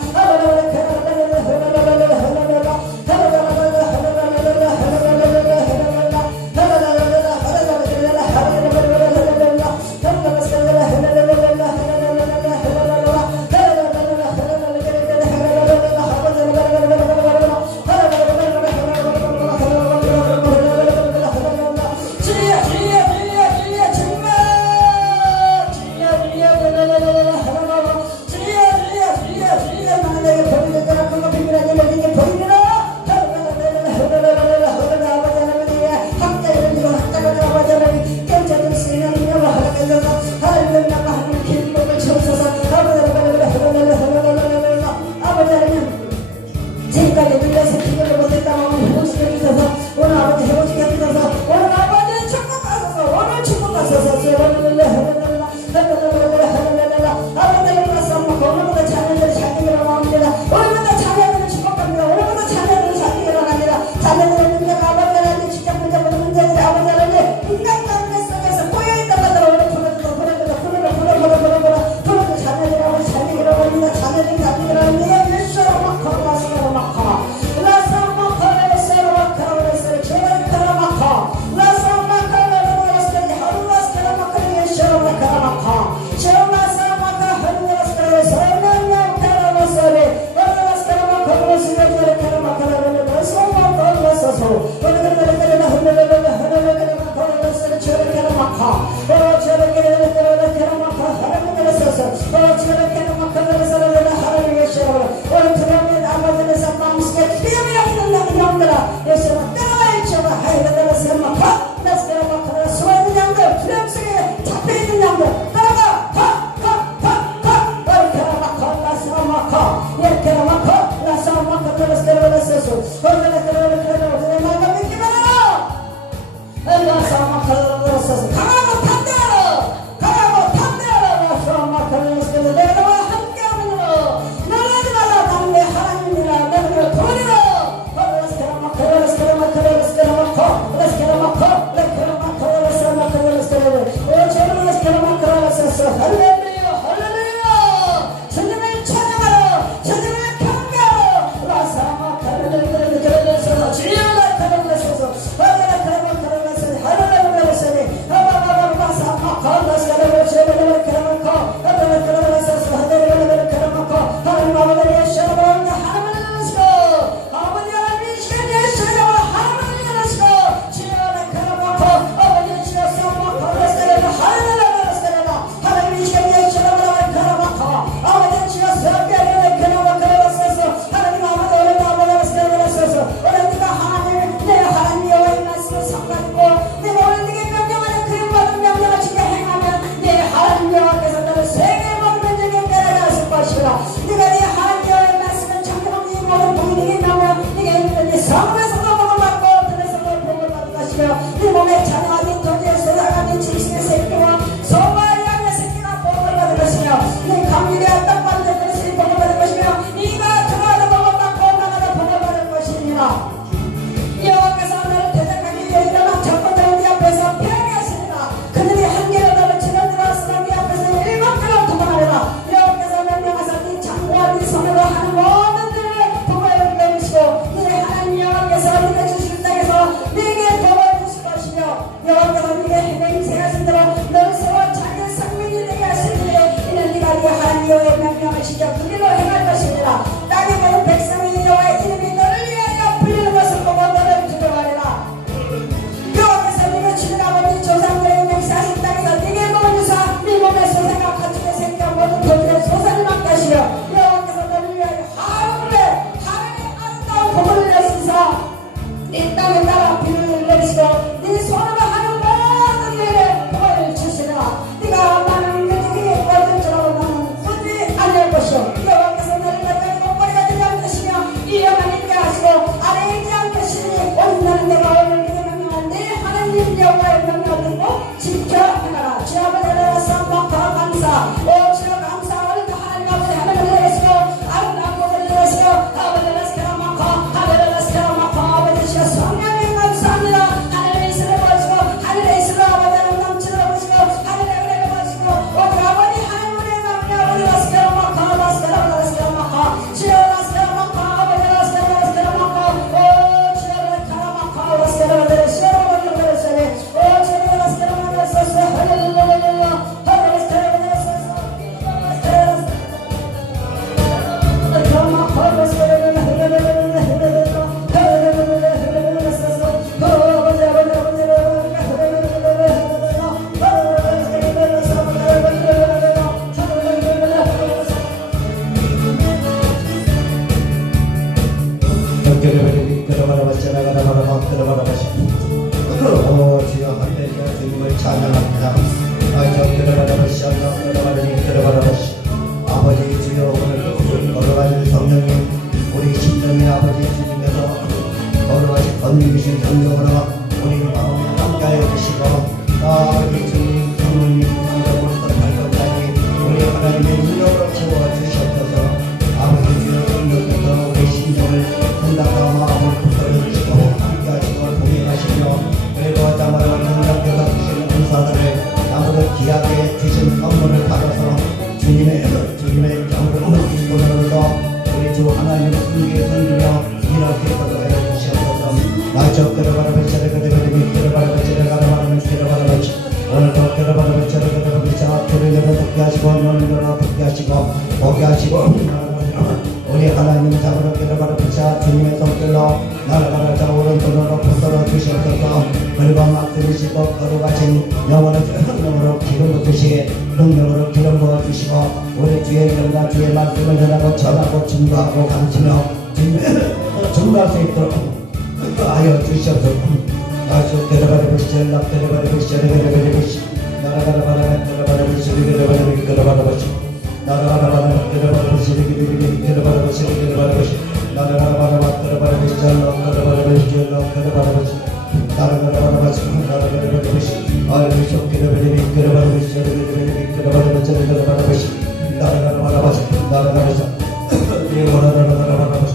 지금까지 밀려서 기도를 못했다고 회복시켜 주셔서 오늘 아버지 회복시켜 주셔서 오늘 아버지 축복 가소서 오늘 축복 가소서 아버지 일어나서 오늘부터 자녀들이 잘 되기로 나옵니다. 오늘부터 자녀들이 축복합니다. 오늘부터 자녀들이 잘 되기로 나갑니다. 자녀들의 문제가 아버지 하나님 직장 문제보다 문제들이 아버지 하나님 인간관계 속에서 꼬여있던 것들을 오늘 풀어줘 자녀들이 아버지 잘 되기로 합니다. 자녀들이 잘 되기로 합니다. Let's go. 주여 할렐루야 주님을 찬양합니다. 아버지 주여 오늘 걸어가는 성령님 우리 심령의 아버지 주님께서 걸어가신 건능이신 성령으로 우리 마음에 함께하여 주시고 아버지 주님 성령님 성령으로서 발견하니 우리 하나님의 능력으로 채워주셨소서. 아버지 주여 성령께서 우리 심령을 생각과 마음을 붙들어주시고 함께하시고 동행하시며 그리고 자마로 능력께서 주시는 은사들을 아무도 귀하게 주신 선물을 받아서 주님의 정으로 기쁨으로서 우리 주 하나님의 승리에 섬기며 일할 수 있도록 하여 주시옵소서. 나저 끌어바라바치를 그대그대미 끌어바라바치를 가라바라면 끌어바라바치 오늘도 끌어바라바치를 그대그대미 앞으로 열어 듣게 하시고 눈을 열어 듣게 하시고 보게 하시고 우리 하나님 잡으러 끌어바라바치 주님의 손길로 날아가라 오른손으로 붙들어 주시옵소서. 그리고 막 들으시고 걸어가신 영으로 기름 붓듯이 능력으로 기름 부어주시고 우리 주의 이름과 주의 말씀을 전하고 전하고 증거하고 가르치며 증거할 수 있도록 하여 주시옵소서. 아주 데려가려보시죠. 데려가려보시죠. 데려가려보시 나라가라바라 데려가려보시 데려가려보시 데려가려보시 나라가라바라 데려가려보시 데려가려보시 데려가려보시 나라가라바라 데려가려보시 데려가려보시 데려가려보시 나라가라바라바시 나라가라바라바시 알리쇼 데려가려보시 데려가려보시 데려가려보시 데려가려보시 나라가라바라바시 나라가라바시 이원하라바라바라바시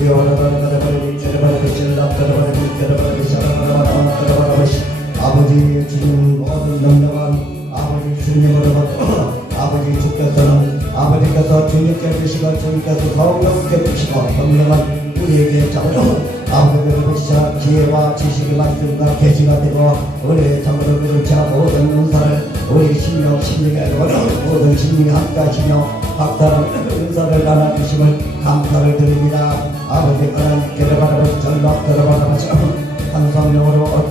이원하라바라바라바시 데려가려보시 데려가려보시 데려가려보시 아버지 주님 모든 영광은 아버지 주님으로부터 아버지 주께서는 아버지께서 주님께 주시고 주님께서 성령께 주시고 성령은 우리에게 잡으러 아버지를 보시자 지혜와 지식의 말씀과 계시가 되고 우리의 정으로 그렇자 모든 은사를 우리 심령 심령에 모든 심령이 함께하시며 각다른 은사를 나눠주심을 감사를 드립니다. 아버지 하나님께를 바라보시 전력 들어바라보시 한 성령으로 어떤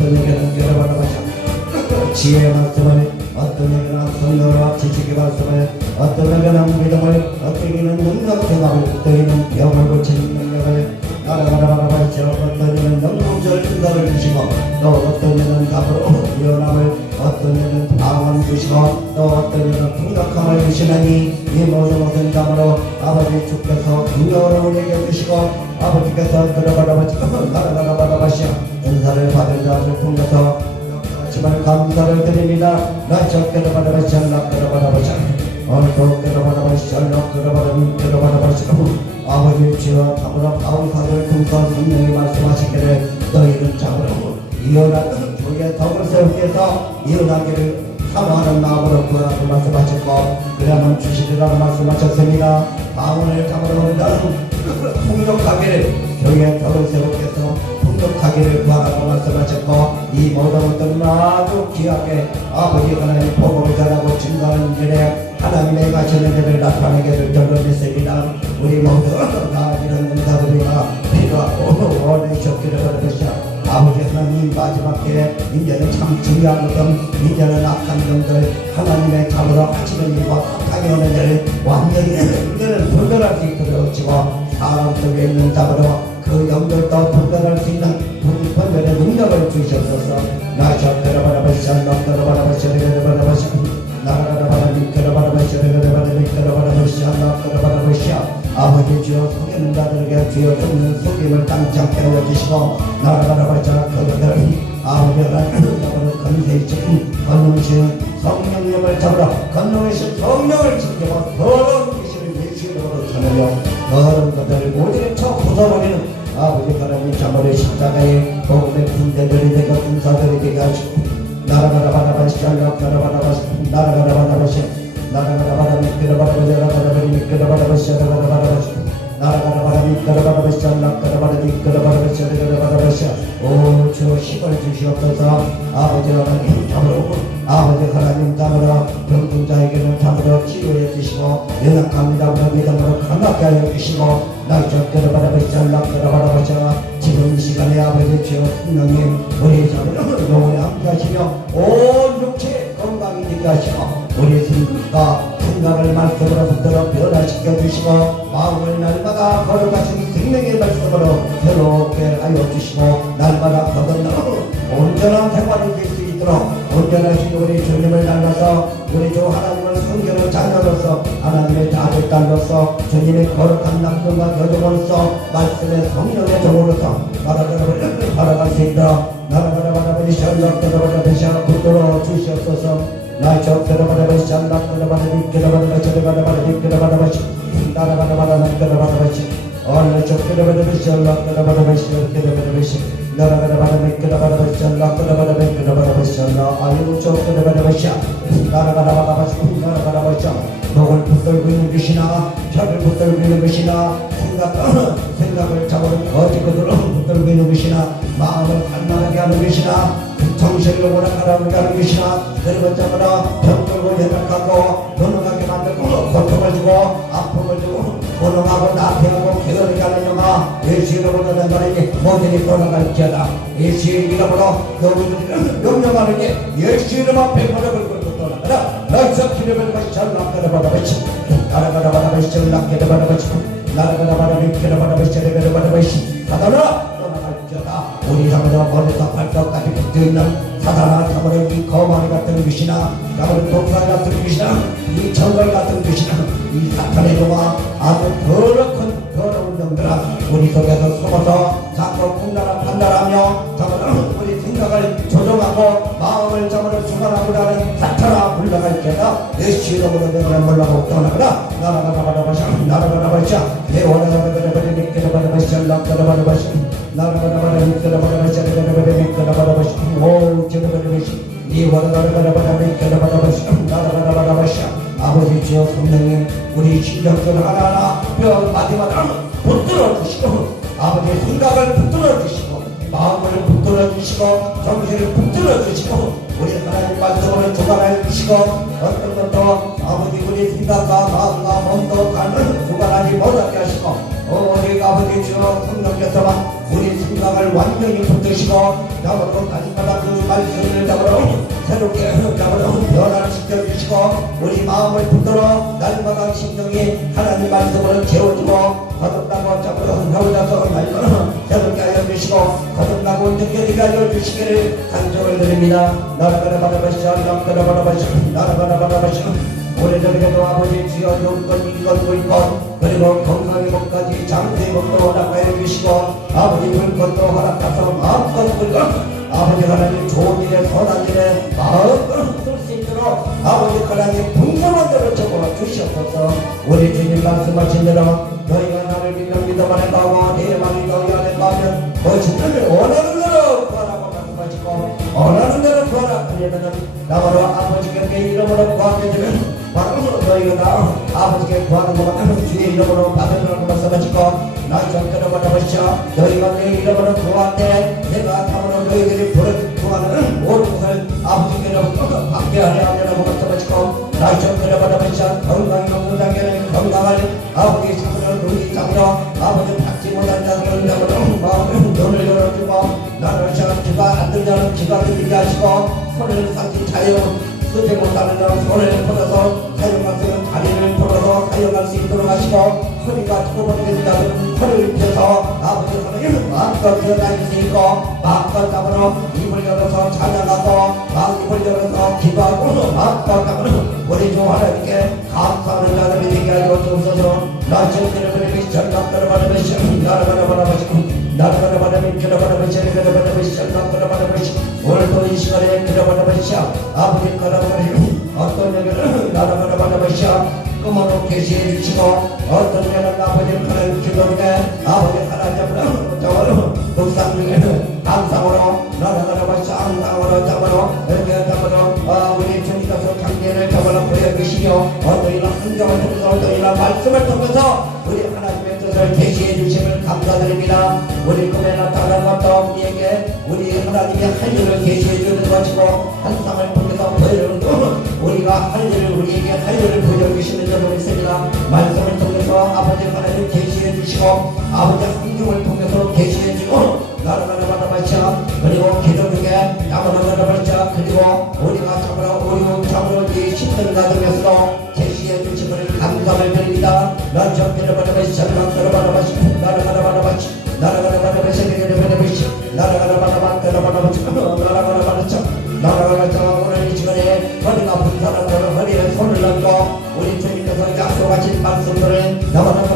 얘기는 들어바라보시 지혜의 말씀을 어떤 얘기는 성령과 지식의 말씀을 어떤 얘기는 믿음을 어떤 얘기는 능력 대답을 어떤 얘기는 병을 고치는 능력을 나라가라바라바시죠. 어떤 얘기는 영웅절 인사를 주시고 또 어떤 얘기는 답으로 유연함을 어떤 얘기는 방언 주시고 또 어떤 얘기는 풍족함을 주시나니 이 모든 것은 담으로 아버지 주께서 긍휼으로 우리에게 주시고 아버지께서 들어바라바시고 나라가라바라바시오 은사를 받은 자를 통해서 정말 감사를 드립니다. 나저 끌어바라바시 잘라 끌어바라바시 오늘도 끌어바라바시 잘라 끌어바라바시 아버지 주여 잡으러 가운사를 통해서 성령이 말씀하시기를 너희는 잡으러 이혼한 주의 덕을 세우기 위해서 이혼하기를 사모하는 마음으로 구하라고 말씀하셨고 그러면 주시리라고 말씀하셨습니다. 방언을 잡으러 온다는 풍족하기를 주의 덕을 세우기 위해서 풍족하기를 구하라고 말씀하셨고 이 모든 것들은 아주 귀하게 아버지 하나님 복음을 전하고 증거하는 일에 하나님의 가시는 일을 나타내게 될 줄로 믿습니다. 우리 모두 다 이런 은사들이가 필요하고 원하셨기를 바라시오. 아버지 하나님 마지막 때에 이제는 참 중요한 것은 이제는 악한 점들 하나님의 잡으러 하시는 일과 강요하는 일을 완전히 이제는 분별할 수 있도록 주시고 사람 속에 있는 잡으러 그 영들도 분별할 수 있는 분별의 능력을 주시옵소서. 나셔 끌어바라바시 끌어바라바시 끌어바라바시 나라가라바라비 끌어바라바시 끌어바라바시 끌어바라바시 아버지 주여 속이는 자들에게 주여 속는 속임을 깜짝 깨워주시고 나라가라바시 그들을 아버지 하나님으로 건세이신 건능이신 성령님을 잡으라 건능이신 성령을 지키고 더러운 귀신을 예수님으로 전하여 더러운 것들을 모든 쳐 부숴버리는 아버지 하나님 자머리 십자가에 복음의 군대들이 되고 군사들이 되게 하시고 나라가라바라바시 나라가라바라바시 나라가라바라바시 나라가라바라미 끌어바라바시 나라가라바라미 끌어바라바시 나라가라바라바시 나라가라바라미 끌어바라바시 나라가라바라미 끌어바라바시 나라가라바라바시 오 주여 힘을 주시옵소서. 아버지 하나님 잡으러 아버지 하나님 잡으러 병든자에게는 잡으러 치료해 주시고 연약함이 잡으러 믿음으로 강하게 하여 주시고 나이저 끌어바라바시 나라가라바라바시 지금 이 시간에 아버지 주여 성령님 우리 잡으러 영원히 함께 하시며 온 육체 건강이 되게 하시고 우리 생각을 말씀으로 붙들어 변화시켜 주시고 마음을 날마다 걸어가신 생명의 말씀으로 새롭게 하여 주시고 날마다 거듭나 온전한 생활이 될 수 있도록 온전하신 우리 주님을 닮아서 우리 주 하나님을 성경의 자녀로서 하나님의 아들 딸로서 주님의 거룩한 남편과 여종으로서 말씀의 성령의 종으로서 살아갈 수 있도록 나라바라바라바리 샬락바라바라바샤 붙들어 주시옵소서. 나의 적들어바라바시 샬락바라바라비 께라바라바샤라바라바라비 께라바라바시 나라바라바라바라비 께라바라바시 얼른 적들어바라바시 샬락바라바라바시 께라바라바시 나라바라바라비 께라바라바시 샬락바라바라비 께라바라바시 샬락 아유 적들어바라바시 나라바라바라바시 나라바라바시 목을 붙들고 있는 것이나 혀를 붙들고 있는 것이나 생각을 잡아는 거짓것으로 붙들고 있는 것이나 마음을 갈망하게 하는 것이나 정신을 오락가라게 하는 것이나 그리고 잡아라 병들고 연약하고 무능하게 만들고 고통을 주고 아픔을 주고 무능하고 나태하고 게으르게 하는 영아 예수 이름으로 내 말이니 모든이 돌아갈지어다. 예수 이름으로 너희들을 명령하느니 예수 이름 앞에 무릎을 꿇고 떠나가라. 너희서 기름을 마시 잘락가라바라바시 나라가라바라바시 잘락가라바라바시 나라가라바라바시 잘락가라바라바시 가다라 떠나갈지어다. 우리 사람들 머리에서 발끝까지 붙어있는 사단아 사물의 이 거망이 같은 것이나 사물의 독사 같은 것이나 이 정글 같은 것이나 이 사탄의 영화 아주 더러운 놈들아 우리 속에서 숨어서 자꾸 풍나라 판단하며 우리 생각을 조종하고 마음을 잡으려 주관하고자 하는 사탄아 물러갈지어다. 예수 이름으로 내가 물러가고 떠나가라. 나라가라바라바샤 나라가라바샤 내 원하는 믿기라바라바샤 나라가라바샤 나라가라바라 믿기라바라바샤 나라가라바샤 오 저라바라바샤 이 원하는 믿기라바라바샤 나라가라바샤 아버지 주여 성령님 우리 심령들 하나하나 뼈 마디마다 붙들어 주시고 아버지의 생각을 붙들어 주시고 마음을 붙들어 주시고 정신을 붙들어 주시고 우리 하나님 말씀을 주관하여 주시고 어떤 것도 아버지 우리 생각과 마음과 몸도 가는 주관하지 못하게 하시고 우리 아버지 주여 성령께서만 우리 생각을 완전히 붙드시고 잡으러 다니마다 그 말씀을 잡으러 새롭게 잡으러 변화를 시켜주시고 우리 마음을 붙들어 날마다 심령이 하나님 말씀으로 채워주고 거듭나고 잡으러 나오자서 날마다 새롭게 하여 주시고 거듭나고 느껴지게 하여 주시기를 간절히 드립니다. 나라가라 바라바시자 나라가라 바라바시자 오래전에도 아버지 주여 용건 인건 물건 그리고 건강의 것까지 장대의 것도 허락하여 주시고 아버지 물건도 허락하셔서 마음껏 물건 아버지 하나님 좋은 일에 선한 일에 마음껏 쓸 수 있도록 아버지 하나님 풍성한 대로 적어 주시옵소서. 우리 주님 말씀하신 대로 너희가 나를 믿음 안에 가고 내 말이 너희 안에 가면 거짓을 원하는 대로 구하라고 말씀하시고 원하는 대로 구하라 하려면 나바로 아버지께 내 이름으로 구하게 되면 바로 너희가 나 아버지께 구하는 것만 주의 이름으로 받으라고 말씀하시고 나의 정태를 받아보시오. 너희가 내 이름으로 구할 내가 다음으로 너희들이 구하는 모든 것을 아버지께로부터 받게 하려 하려고 말씀하시고 나의 정태를 받아보시오. 건강이 없는 자에게는 건강을 아버지 사물을 눈이 잡으러 아버지 받지 못한 자들을 잡으러 눈을 열어주고 나를 시작한 귀가 안 들는 자는 귀가 들리게 하시고 손을 삼킨 자유 쓰지 못하는 자는 손을 풀어서 사용할 수 있는 다리를 풀어서 사용할 수 있도록 하시고 허리가 두꺼워진 자는 허리를 펴서 아버지 하나님 마음껏 들어다닐 수 있고 마음껏 잡으러 입을 열어서 찬양하고 입을 열어서 기도하고 마음껏 잡으러 우리 주 하나님께 감사하는 자들이 되게 하여 주옵소서. 나 지금들을 버리며 전각들을 받으며 나라가라 받아보시고 나라가라 받으며 기도받아보시오. 오늘도 이 시간에 기도받아보시오. 아버지 가라버리고 어떤 여기를 나라가라 받아보시오. 꿈으로 계시해 주시고 어떤 여는 아버지 하나님 기도에 아버지 하나님 잡으러 독상 중에는 감상으로 나라가라 받으시오. 항상으로 잡으러 이렇게 잡으러 우리 주님께서 장례를 잡으러 보여주시며 어떤 이런 환경을 통해서 어떤 이런 말씀을 통해서 우리 하나님의 뜻을 계시해 주심을 감사드립니다. 우리 꿈에 나타난 것도 우리에게 우리 하나님의 할 일을 계시해 주는 것이고 환상을 통해서 보여주는 것 우리가 할 일을 우리에게 할 일을 보여주시는 줄 믿습니다. 말씀을 통해서 아버지 하나님 계시해 주시고 아버지 환경을 통해서 계시해 주고 나라가라 받아마시아 그리고 기도 중에 나무를 받아마시아 그리고 우리가 잡으러 이 힘든 자들 오늘 이 시간에 허리가 아픈 사람들은 허리에 손을 얹고 우리 주님께서 약속하신 말씀들을 나가자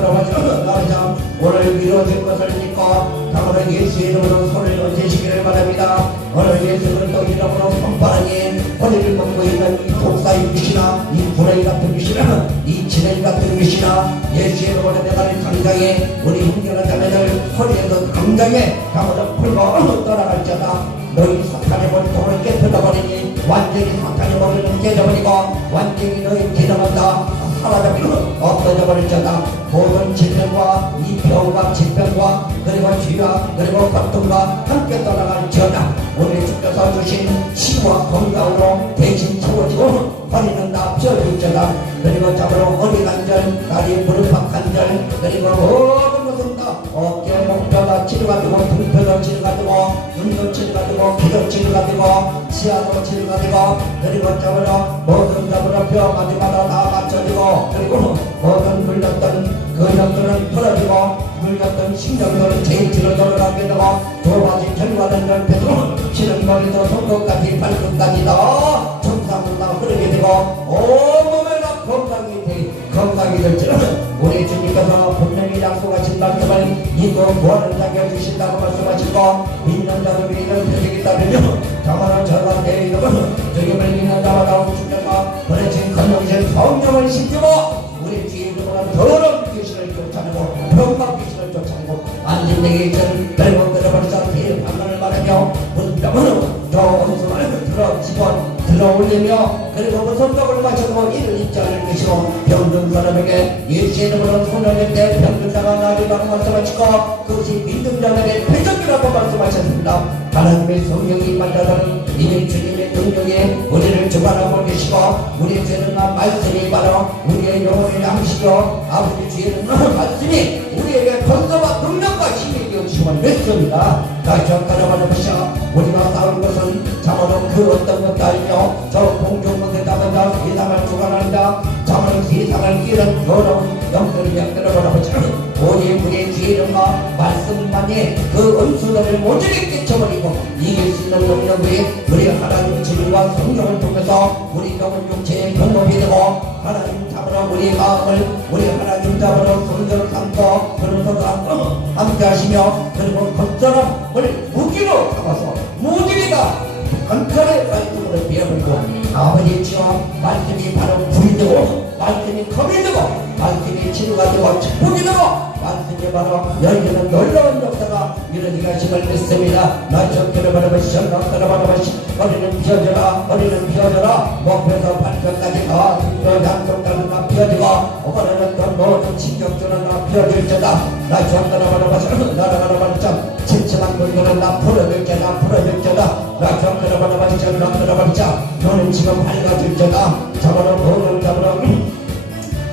오늘 이루어진 것을 믿고 다음은 예수 이름으로 손을 얹으시기를 바랍니다. 오늘 예수 그리스도 이름으로 손바닥에 허리를 꺾고 있는 이 독사의 귀신아, 이 불의 같은 귀신아, 이 진의 같은 귀신아, 예수 이름으로 내가 당장에 우리 형제나 자매들 허리에서 당장에 다음은 풀고 떠나갈지어다. 너희 사탄의 머리통을 깨뜨려버리니 완전히 사탄의 머리는 깨져버리고 완전히 너희 기능은 다 사라져버리고 없어져버릴지어다. 모든 질병과 이 병과 질병과 그리고 쥐와 그리고 고통과 함께 떠나갈지어다. 오늘 주께서 주신 치유와 건강으로 대신 채워지고 허리는 다 펴질지어다. 그리고 잡으러 허리 관절, 다리 무릎 관절, 그리고 모든 것은 다 어깨 목뼈가 치료가 되고 등뼈도 치료가 되고 눈도 치료가 되고 귀도 치료가 되고 치아도 치료가 되고 그리고 잡으러 모든 잡으러 뼈마디마다 다 맞춰지고 그리고 모든 물렸던 근육들은 풀어지고 물렸던 신경들은 제일치로 돌아가게 되고 두 가지 결과는 넓혀지고 시름머리도 손끝까지 발끝까지 다 정상으로 흐르게 되고 온몸에 다 건강이 될지는 우리 주님께서 분명히 약속하신 말씀을 믿고 구원을 당겨 주신다고 말씀하시고 믿는 자들이 이런 표적이 따르며 자만한 저가 내 이름은 주님을 믿는 자마다 주께서 보내신 건너신 성령을 심기고 우리 주의 이름으로 더러운 귀신을 쫓아내고 병막 귀신을 쫓아내고 안진되게 있는 별못 들어버리자 피의 판단을 말하며 문병은 저 원수만을 들어올리며 그리고 그 손톱을 맞춰도 이를 잊지 않을 것이고 병든 사람에게 예수의 이름으로 손을 낼때 병든 자가 나으리라고 말씀하시고 그것이 믿는 자들의 표적이라고 말씀하셨습니다. 하나님의 성령이 만나는 이미 주님의 능력에 우리를 주관하고 계시고 우리의 죄는 말씀이 바로 우리의 영혼의 양식이요 아버지 주의 말씀이 우리에게 권세와 능력과 힘이 되어주심을 믿습니다. 다시 한번 말해보시오. 우리가 싸운 것은 참으로 그 어떤 것도 아니요 저 공중문에 담아자 세상을 주관한다. 참으로 세상을 끼는 더러운 영들이 영들을 바라보시오. 오직 우리의 주의 이름과 말씀만이 그 은수들을 모조리 끼쳐버리고 이길 수 있는 능력이 우리 하나님 주님과 성령을 통해서 우리 영혼 육체의 경험이 되고 하나님 잡으러 우리 마음을 우리 하나님 잡으러 손을 삼고 그러서도 함께 하시며 그리고 건전한 우리 무기로 잡아서 무기가 건전의 말씀으로 비어버리고 아버지 주와 말씀이 바로 불이 되고 말씀이 검이 되고 말씀이 치료가 되고 축복이 되고 말씀이 바로 열리는 놀라운 역사가 이루어지게 하심을 믿습니다. 나처럼 바라보시오. 바라보시오. 허리는 펴져라. 허리는 펴져라. 목에서 발끝까지 다 등뼈 양쪽까지 다 펴지고 오버는 또 모든 신경줄은 다 펴질지다. 나처럼 바라보시오. 바라보시오. 침침한 물들은 다 풀어질지다. 풀어질지다. 나처럼 바라보시오. 바라보시오. 너는 지금 밝아질지다. 잡으러 모든 잡으러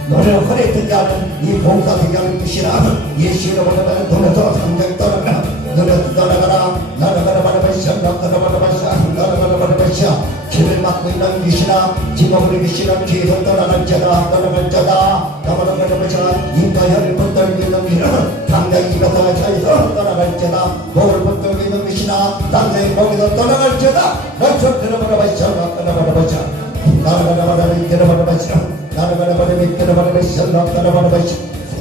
너를 허리 뜨지 않은 이 봉사 생각을 주시라. 예수로 보내면 돈에서 상장 떠나가라. 너를 떠나가라. 나라가라 바라바시아. 나라가라 바라바시아. 길을 막고 있는 귀신아 지목을 귀신아 뒤에서 떠나갈 자다. 떠나갈 자다. 나라가라 바라바시아. 입과 혀를 붙들고 있는 귀신아 당장히 입에서 차에서 떠나갈 자다. 목을 붙들고 있는 귀신아 당장히 목에서 떠나갈 자다. 나처럼 들어바라바시아. 나라바라바시아. 나라바라바시아.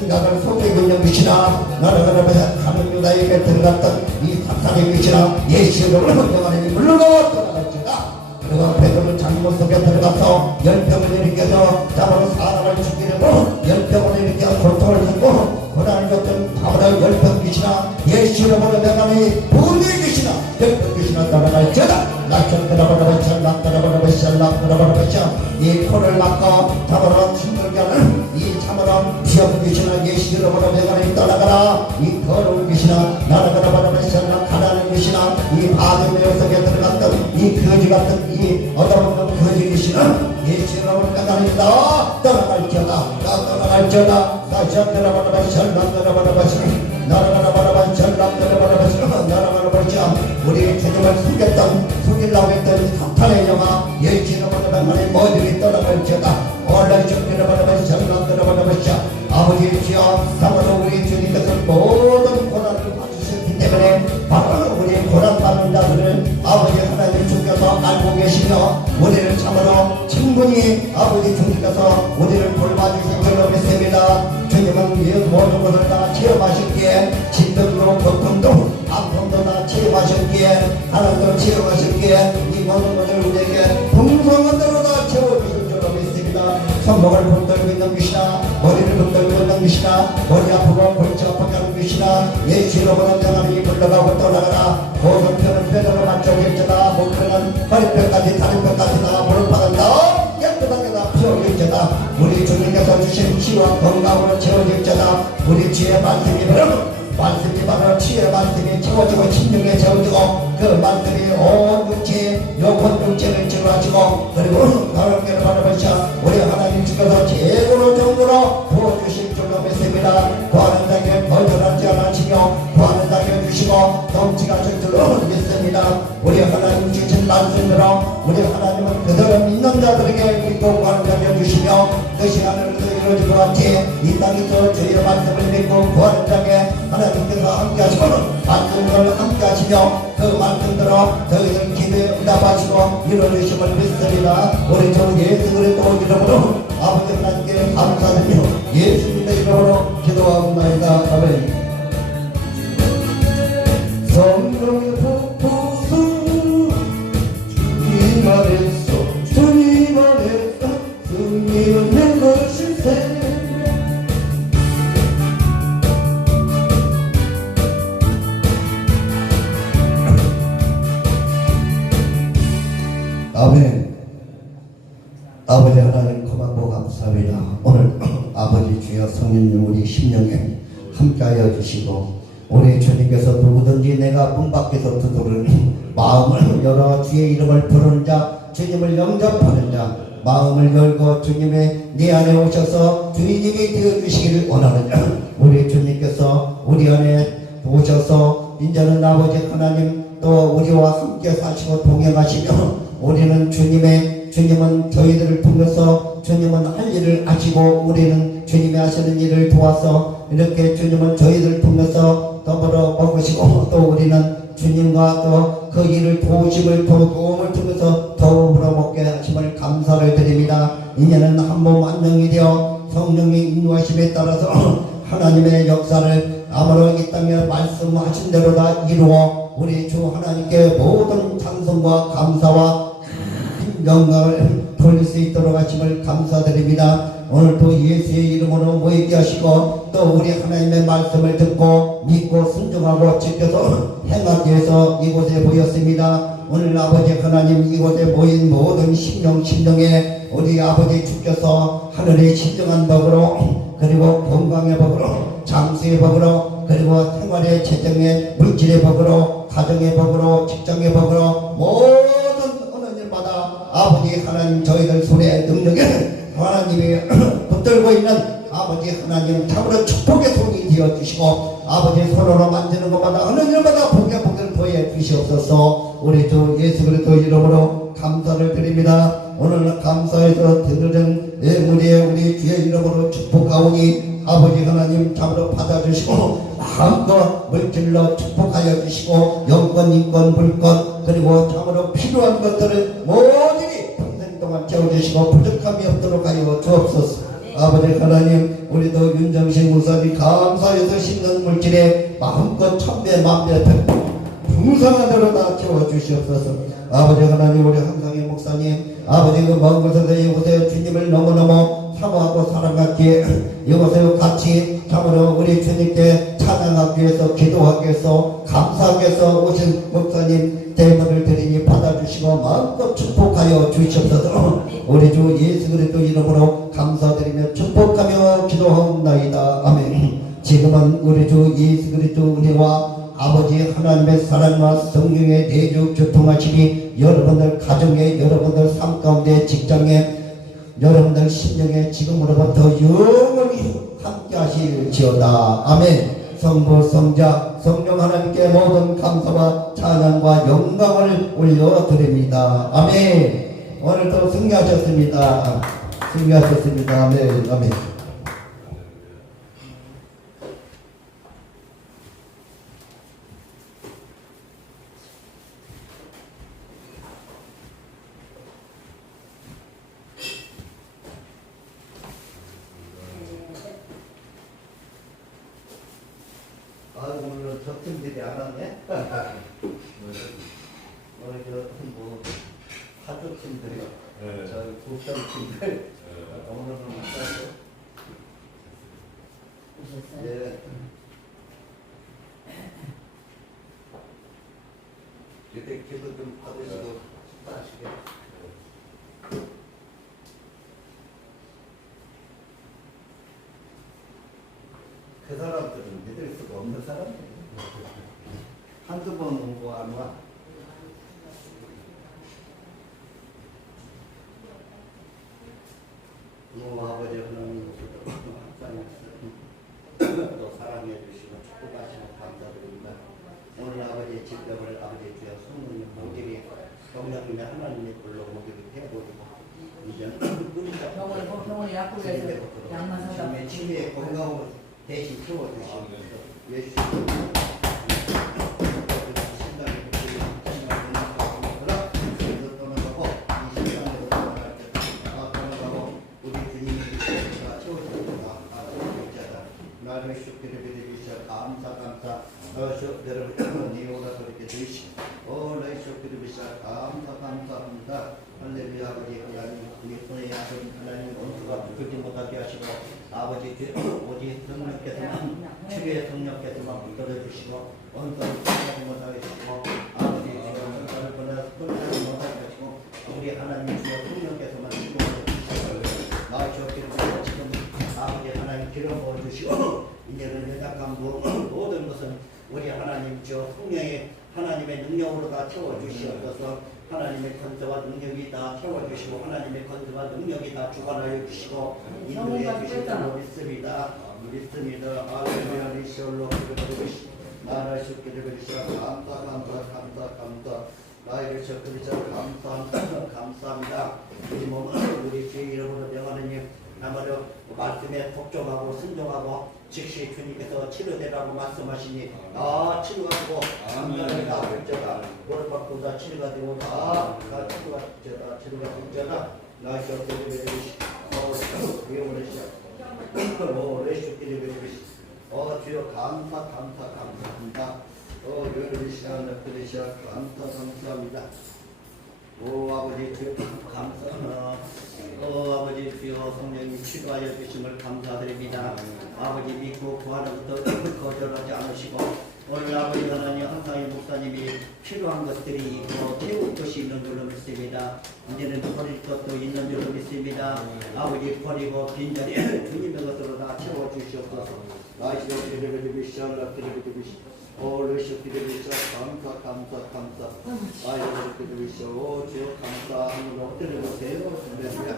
생각을 속이고 있는 것이나 하는 유다에게 들어갔던 이 사탄의 것이나 예수의 명하는 물러가 떠나갈지다. 그리고 베드로는 장못 속에 들어가서 열병을 일으켜서 잡아서 사람을 죽이려고 열병을 일으켜 고통을 주고 고난을 줬던 바로 열병 것이나 예수의 명하는 분의 것이나 열병 것이나 떠나갈지다. 이 코를 막고 잡으러 힘들게 하는 이 참으로 비어본 귀신아 예수 이름으로 내가 떠나가라. 이 더러운 귀신아 나라가라 바라바시아. 가라는 귀신아 이 바늘 속에 들어갔던 이 거지 같은 이 얻어먹는 거지 귀신아 예수 이름으로 떠나간다. 떠나갈지어다. 떠나갈지어다. 다시 한번 바라바시아. 나라가라 바라바시아. 나라가라 바라바시아. 우리 주님을 숨기려고 했던 사탄의 영화 예수 이름으로 나가는 모든 떠나갈지어다. 온라인 정리를 바라보시오. 아버지 아버지 주여 사모로 우리 주님께서 모든 고난을 받으셨기 때문에 바로 우리 고난받는 자들을 아버지 하나님 주께서 알고 계시며 우리를 참으로 충분히 아버지 주님께서 우리를 돌봐주실 줄로 믿습니다. 주님은 이 모든 것을 다 체험하셨기에 진정으로 고통도 아픔도 다 체험하셨기에 하나님도 체험하셨기에 이 모든 것을 우리에게 풍성한 대로 다 채워주실 줄로 믿습니다. 손목을 붙들고 있는 것이나 머리를 붙들고 있는 것이나 머리 아프고 골치 아프게 하는 것이나 예수 이름으로 하나님이 불러가고 떠나가라. 모든 편은 뼈대로 맞춰질지다. 목표는 허리뼈까지 다리뼈까지 다 무릎팍은 다 깨끗하게 다 피어질지다. 우리 주님께서 주신 치와 건강으로 채워질지다. 우리 주의 말씀이 바로 치의 말씀이 채워지고 심령에 채워지고 그 말씀이 온 육체 영혼 육체를 치료하시고 그리고 가볍게를 바라보시어 우리 하나님 주께서 최고로 정도로 부어주실 줄로 믿습니다. 구하는 자에게 거절하지 않으시며 구하는 자에게 주시고 넘치가실 줄로 믿습니다. 우리 하나님 주신 말씀대로 우리 하나님은 그대로 믿는 자들에게 믿고 구하는 자에게 주시며 그 시간을 이루어질 것 같이 이 땅에서 주의 말씀을 믿고 구하는 자에게 하나님께서 함께 하시고 말씀을 함께 하시며 그 말씀대로 저희들 기도에 응답하시고 이루어주심을 믿습니다. 우리 주 예수 그리스도 이름으로 아버지 하나님께 감사드리며 예수님의 이름으로 기도하옵나이다. 아멘. 성령의 폭포수 주님 안에서 주님 안에서 승리는 내 것일세. 아멘. 아버지 하나님 고맙고 감사합니다. 오늘 아버지 주여 성령님 우리 심령에 함께하여 주시고 우리 주님께서 누구든지 내가 문 밖에서 두드를 마음을 열어 주의 이름을 부르는 자 주님을 영접하는 자 마음을 열고 주님의 내 안에 오셔서 주인님이 되어주시기를 원하는 자 우리 주님께서 우리 안에 오셔서 이제는 아버지 하나님 또 우리와 함께 사시고 동행하시며 우리는 주님은 저희들을 통해서 주님은 할 일을 하시고 우리는 주님이 하시는 일을 도와서 이렇게 주님은 저희들을 통해서 더불어 먹으시고 또 우리는 주님과 또 그 일을 도우심을 도움을 통해서 더불어 먹게 하심을 감사를 드립니다. 이제는 한 몸 한 영이 되어 성령의 인도하심에 따라서 하나님의 역사를 아무런 이 땅에 말씀하신 대로 다 이루어 우리 주 하나님께 모든 찬송과 감사와 영광을 돌릴 수 있도록 하심을 감사드립니다. 오늘도 예수의 이름으로 모이게 하시고 또 우리 하나님의 말씀을 듣고 믿고 순종하고 지켜서 행하기 위해서 이곳에 모였습니다. 오늘 아버지 하나님 이곳에 모인 모든 심령에 우리 아버지 주께서 하늘의 신령한 법으로 그리고 건강의 법으로 장수의 법으로 그리고 생활의 재정의 물질의 법으로 가정의 법으로 직장의 법으로 모든 아버지 하나님 저희들 손에 능력에 하나님이 붙들고 있는 아버지 하나님 참으로 축복의 손이 되어주시고 아버지 손으로 만지는 것마다 어느 일마다 복의 복을 더해 주시옵소서. 우리 주 예수 그리스도 이름으로 감사를 드립니다. 오늘 감사해서 드리는 예물에 우리 주의 이름으로 축복하오니 아버지 하나님 참으로 받아주시고 마음껏 물질로 축복하여 주시고 영권 인권 물권 그리고 참으로 필요한 것들을 모든이 평생 동안 채워주시고 부족함이 없도록 하여 주옵소서. 아버지 하나님 우리도 윤정신 목사님 감사해서 심는 물질에 마음껏 천배 만배 풍성한 대로 다 채워주시옵소서. 아버지 하나님 우리 한상희 목사님 아버지 그 먼 곳에서 이곳에 주님을 너무너무 사모하고 사랑하기에 이곳에 같이 참으로 우리 주님께 찬양하기 위해서 기도하기 위해서 감사하기 위해서 오신 목사님 대문을 드리니 받아주시고 마음껏 축복하여 주시옵소서. 우리 주 예수 그리스도 이름으로 감사드리며 축복하며 기도하옵나이다. 아멘. 지금은 우리 주 예수 그리스도 은혜와 아버지 하나님의 사랑과 성령의 내주 교통하심이 여러분들 가정에 여러분들 삶 가운데 직장에 여러분들 심령에 지금으로부터 영원히 함께 하실지어다. 아멘. 성부 성자 성령 하나님께 모든 감사와 찬양과 영광을 올려드립니다. 아멘. 오늘도 승리하셨습니다. 승리하셨습니다. 아멘. 아멘. 오늘 적팀들이 안 왔네. 오늘 뭐 하조팀들이 저 국정팀들 오늘은 못 갔어. 네. 이때 기도 좀 받으시고 하시게. 그 사람들은 믿을 수가 없는 사람이에요. 한두 번 오고 안 와. 아버지 하나님 또 사랑해 주시고 축복하시고 감사드립니다. 오늘 아버지의 질병을 아버지 주여 성령님 모집이 성령님의 하나님의 불로 모집이 되어버리고 이제는 병원에 약국에서 약만 사다 치매의 건강을 대신 채워주시고 예수 감사합니다. 할렐루야. 아버지 하나님 우리 손에 약은 하나님 원수가 붙들지 못하게 하시고 아버지 오직 성령께서만 치료의 성령께서만 붙들어 주시고 원수를 붙들지 못하게 하시고 아버지 지금 원수를 끊지 못하게 하시고 우리 하나님 주여 성령께서만 치료해 주시고 나으셨기를 지금 아버지 하나님 기름 부어 주시고 이제는 연약한 모든 것은 우리 하나님 주여 성령의 하나님의 능력으로 다 채워주시옵소서. 하나님의 권세와 능력이 다 채워주시고 하나님의 권세와 능력이 다 주관하여 주시고 인도해 주실 줄로 믿습니다. 할렐루야. 리시올로 기도드리시 나를 쉽게 드리시라. 감사 나에게 적그리자 감사합니다. 우리 몸은 우리 주의 이름으로 명하느님 나무로 말씀에 복종하고 순종하고 즉시 주님께서 치료되라고 말씀하시니 치료가 되고 감사를 다 될지어다. 뭘 받고 다 치료가 되고 다 치료가 될지어다. 나에게 적그리시 위험을 시작 레슈끼리베리시 주여 감사합니다. 감사합니다. 아버지 주여 감사합니다. 아버지 주여 성령님 치료하여 주심을 감사드립니다. 아버지 믿고 구하는 것도 거절하지 않으시고 오늘 아버지 하나님 항상 이 목사님이 필요한 것들이 있고 태울 것이 있는 줄로 믿습니다. 이제는 버릴 것도 있는 줄로 믿습니다. 아버지 버리고 빈자리 주님의 것으로 다 채워주시옵소서. 감사. 주여 감사함으로 엎드리고 대로습니다.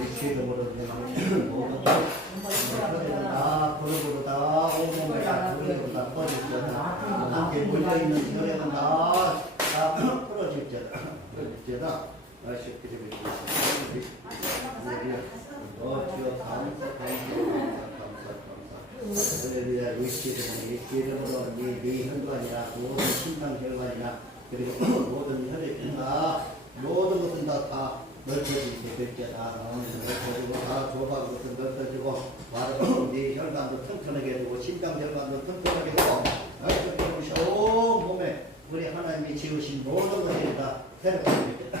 예수이름으로 그러고도 다 온몸에 다 그러고 다 퍼질지어다. 함께 몰려있는 혈액은 다 풀어질지어다. 주여 감사. 할렐루야. 예수이름으로 네 혈관이나 모든 심장 혈관이나 그리고 모든 혈액이 다 모든 것은 다 넓혀지게 될지어다. 넓혀지고 다 좁아진 것은 넓혀지고 바로 네 혈관도 튼튼하게 되고 심장 혈관도 튼튼하게 되고 넓혀지고 온 몸에 우리 하나님이 지으신 모든 것들이 다 새롭게 되겠다.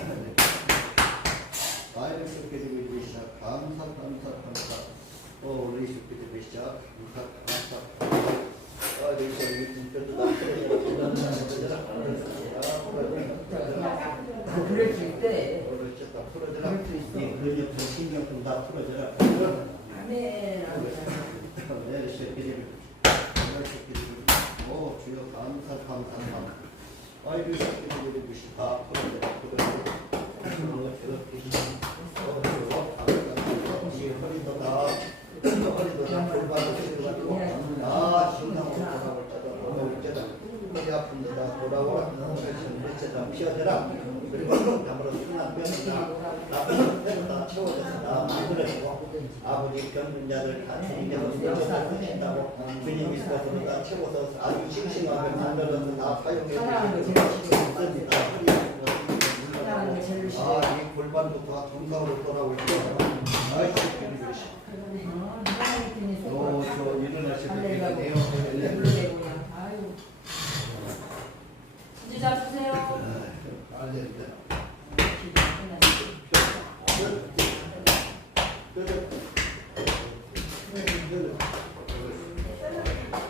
아이를 쉽게 되고 시작. 감사. 우리 쉽게 되고 시작. 감사. 그럴 수 있대. 풀어져라. 이 근육도 신경도 다 풀어져라. 아멘. 주여 감사. 아이들 새끼들이 주시 다 풀어져라. 허리도 다 돌발을 치료가지고 심장으로 돌아올 때다. 허리 아픈 데다 돌아오라. 피어져라. 그리고 나무로 순한 병이다. 다 채워져서 다 만들어지고 아버지 병문자들 다 주님께서 내려주신다고 주님이 스스로 다 채워서 아주 싱싱하게 만들어서 다 사용해 주시고 있습니다. 시간부터 정상으로 떠나고 있고 아이씨 누가 했더니 저 일어나시면 달래가고 되겠네요. 불러내고 그냥 아유. 이제 잡수세요. 안 됩니다.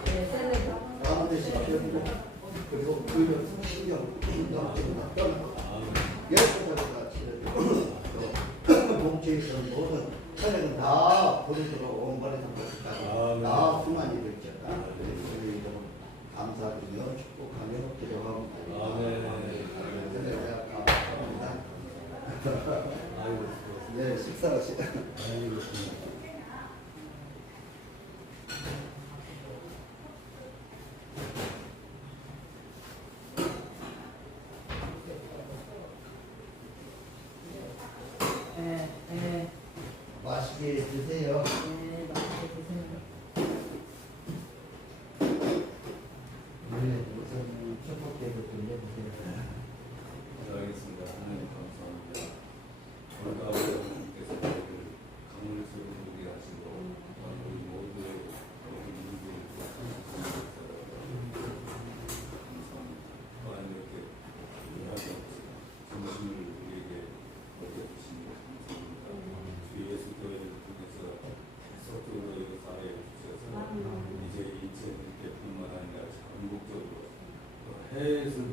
네, 셀레. 아무 데시 그리고 그 신경 넘치는 떠나고 열부터가 치료되고 몸체에 있는 모든 혈액은 다 버리도록 원본에 담겼다. 다 수만 일을 있잖아. 감사드리며 축복하며 기도합니다. 내가 감사합니다. 네, 식사하시. 네, 네, 맛있게 드세요. 네, 맛있게 드세요. 네, 우선 첫 번째부터 해보세요. 네, 알겠습니다. 하나님 감사합니다. 오늘 아버지께서 저희를 강물을 세우게 하시고 우리 모두의 민족을 감사합니다. 하나님 이렇게 일하게 하시고 정신을 우리에게 얻어주시니 감사합니다. 주 예수 교회를 통해서 서쪽으로 이곳에 주셔서 이제 인체뿐만 아니라 전국적으로 또 해외에서도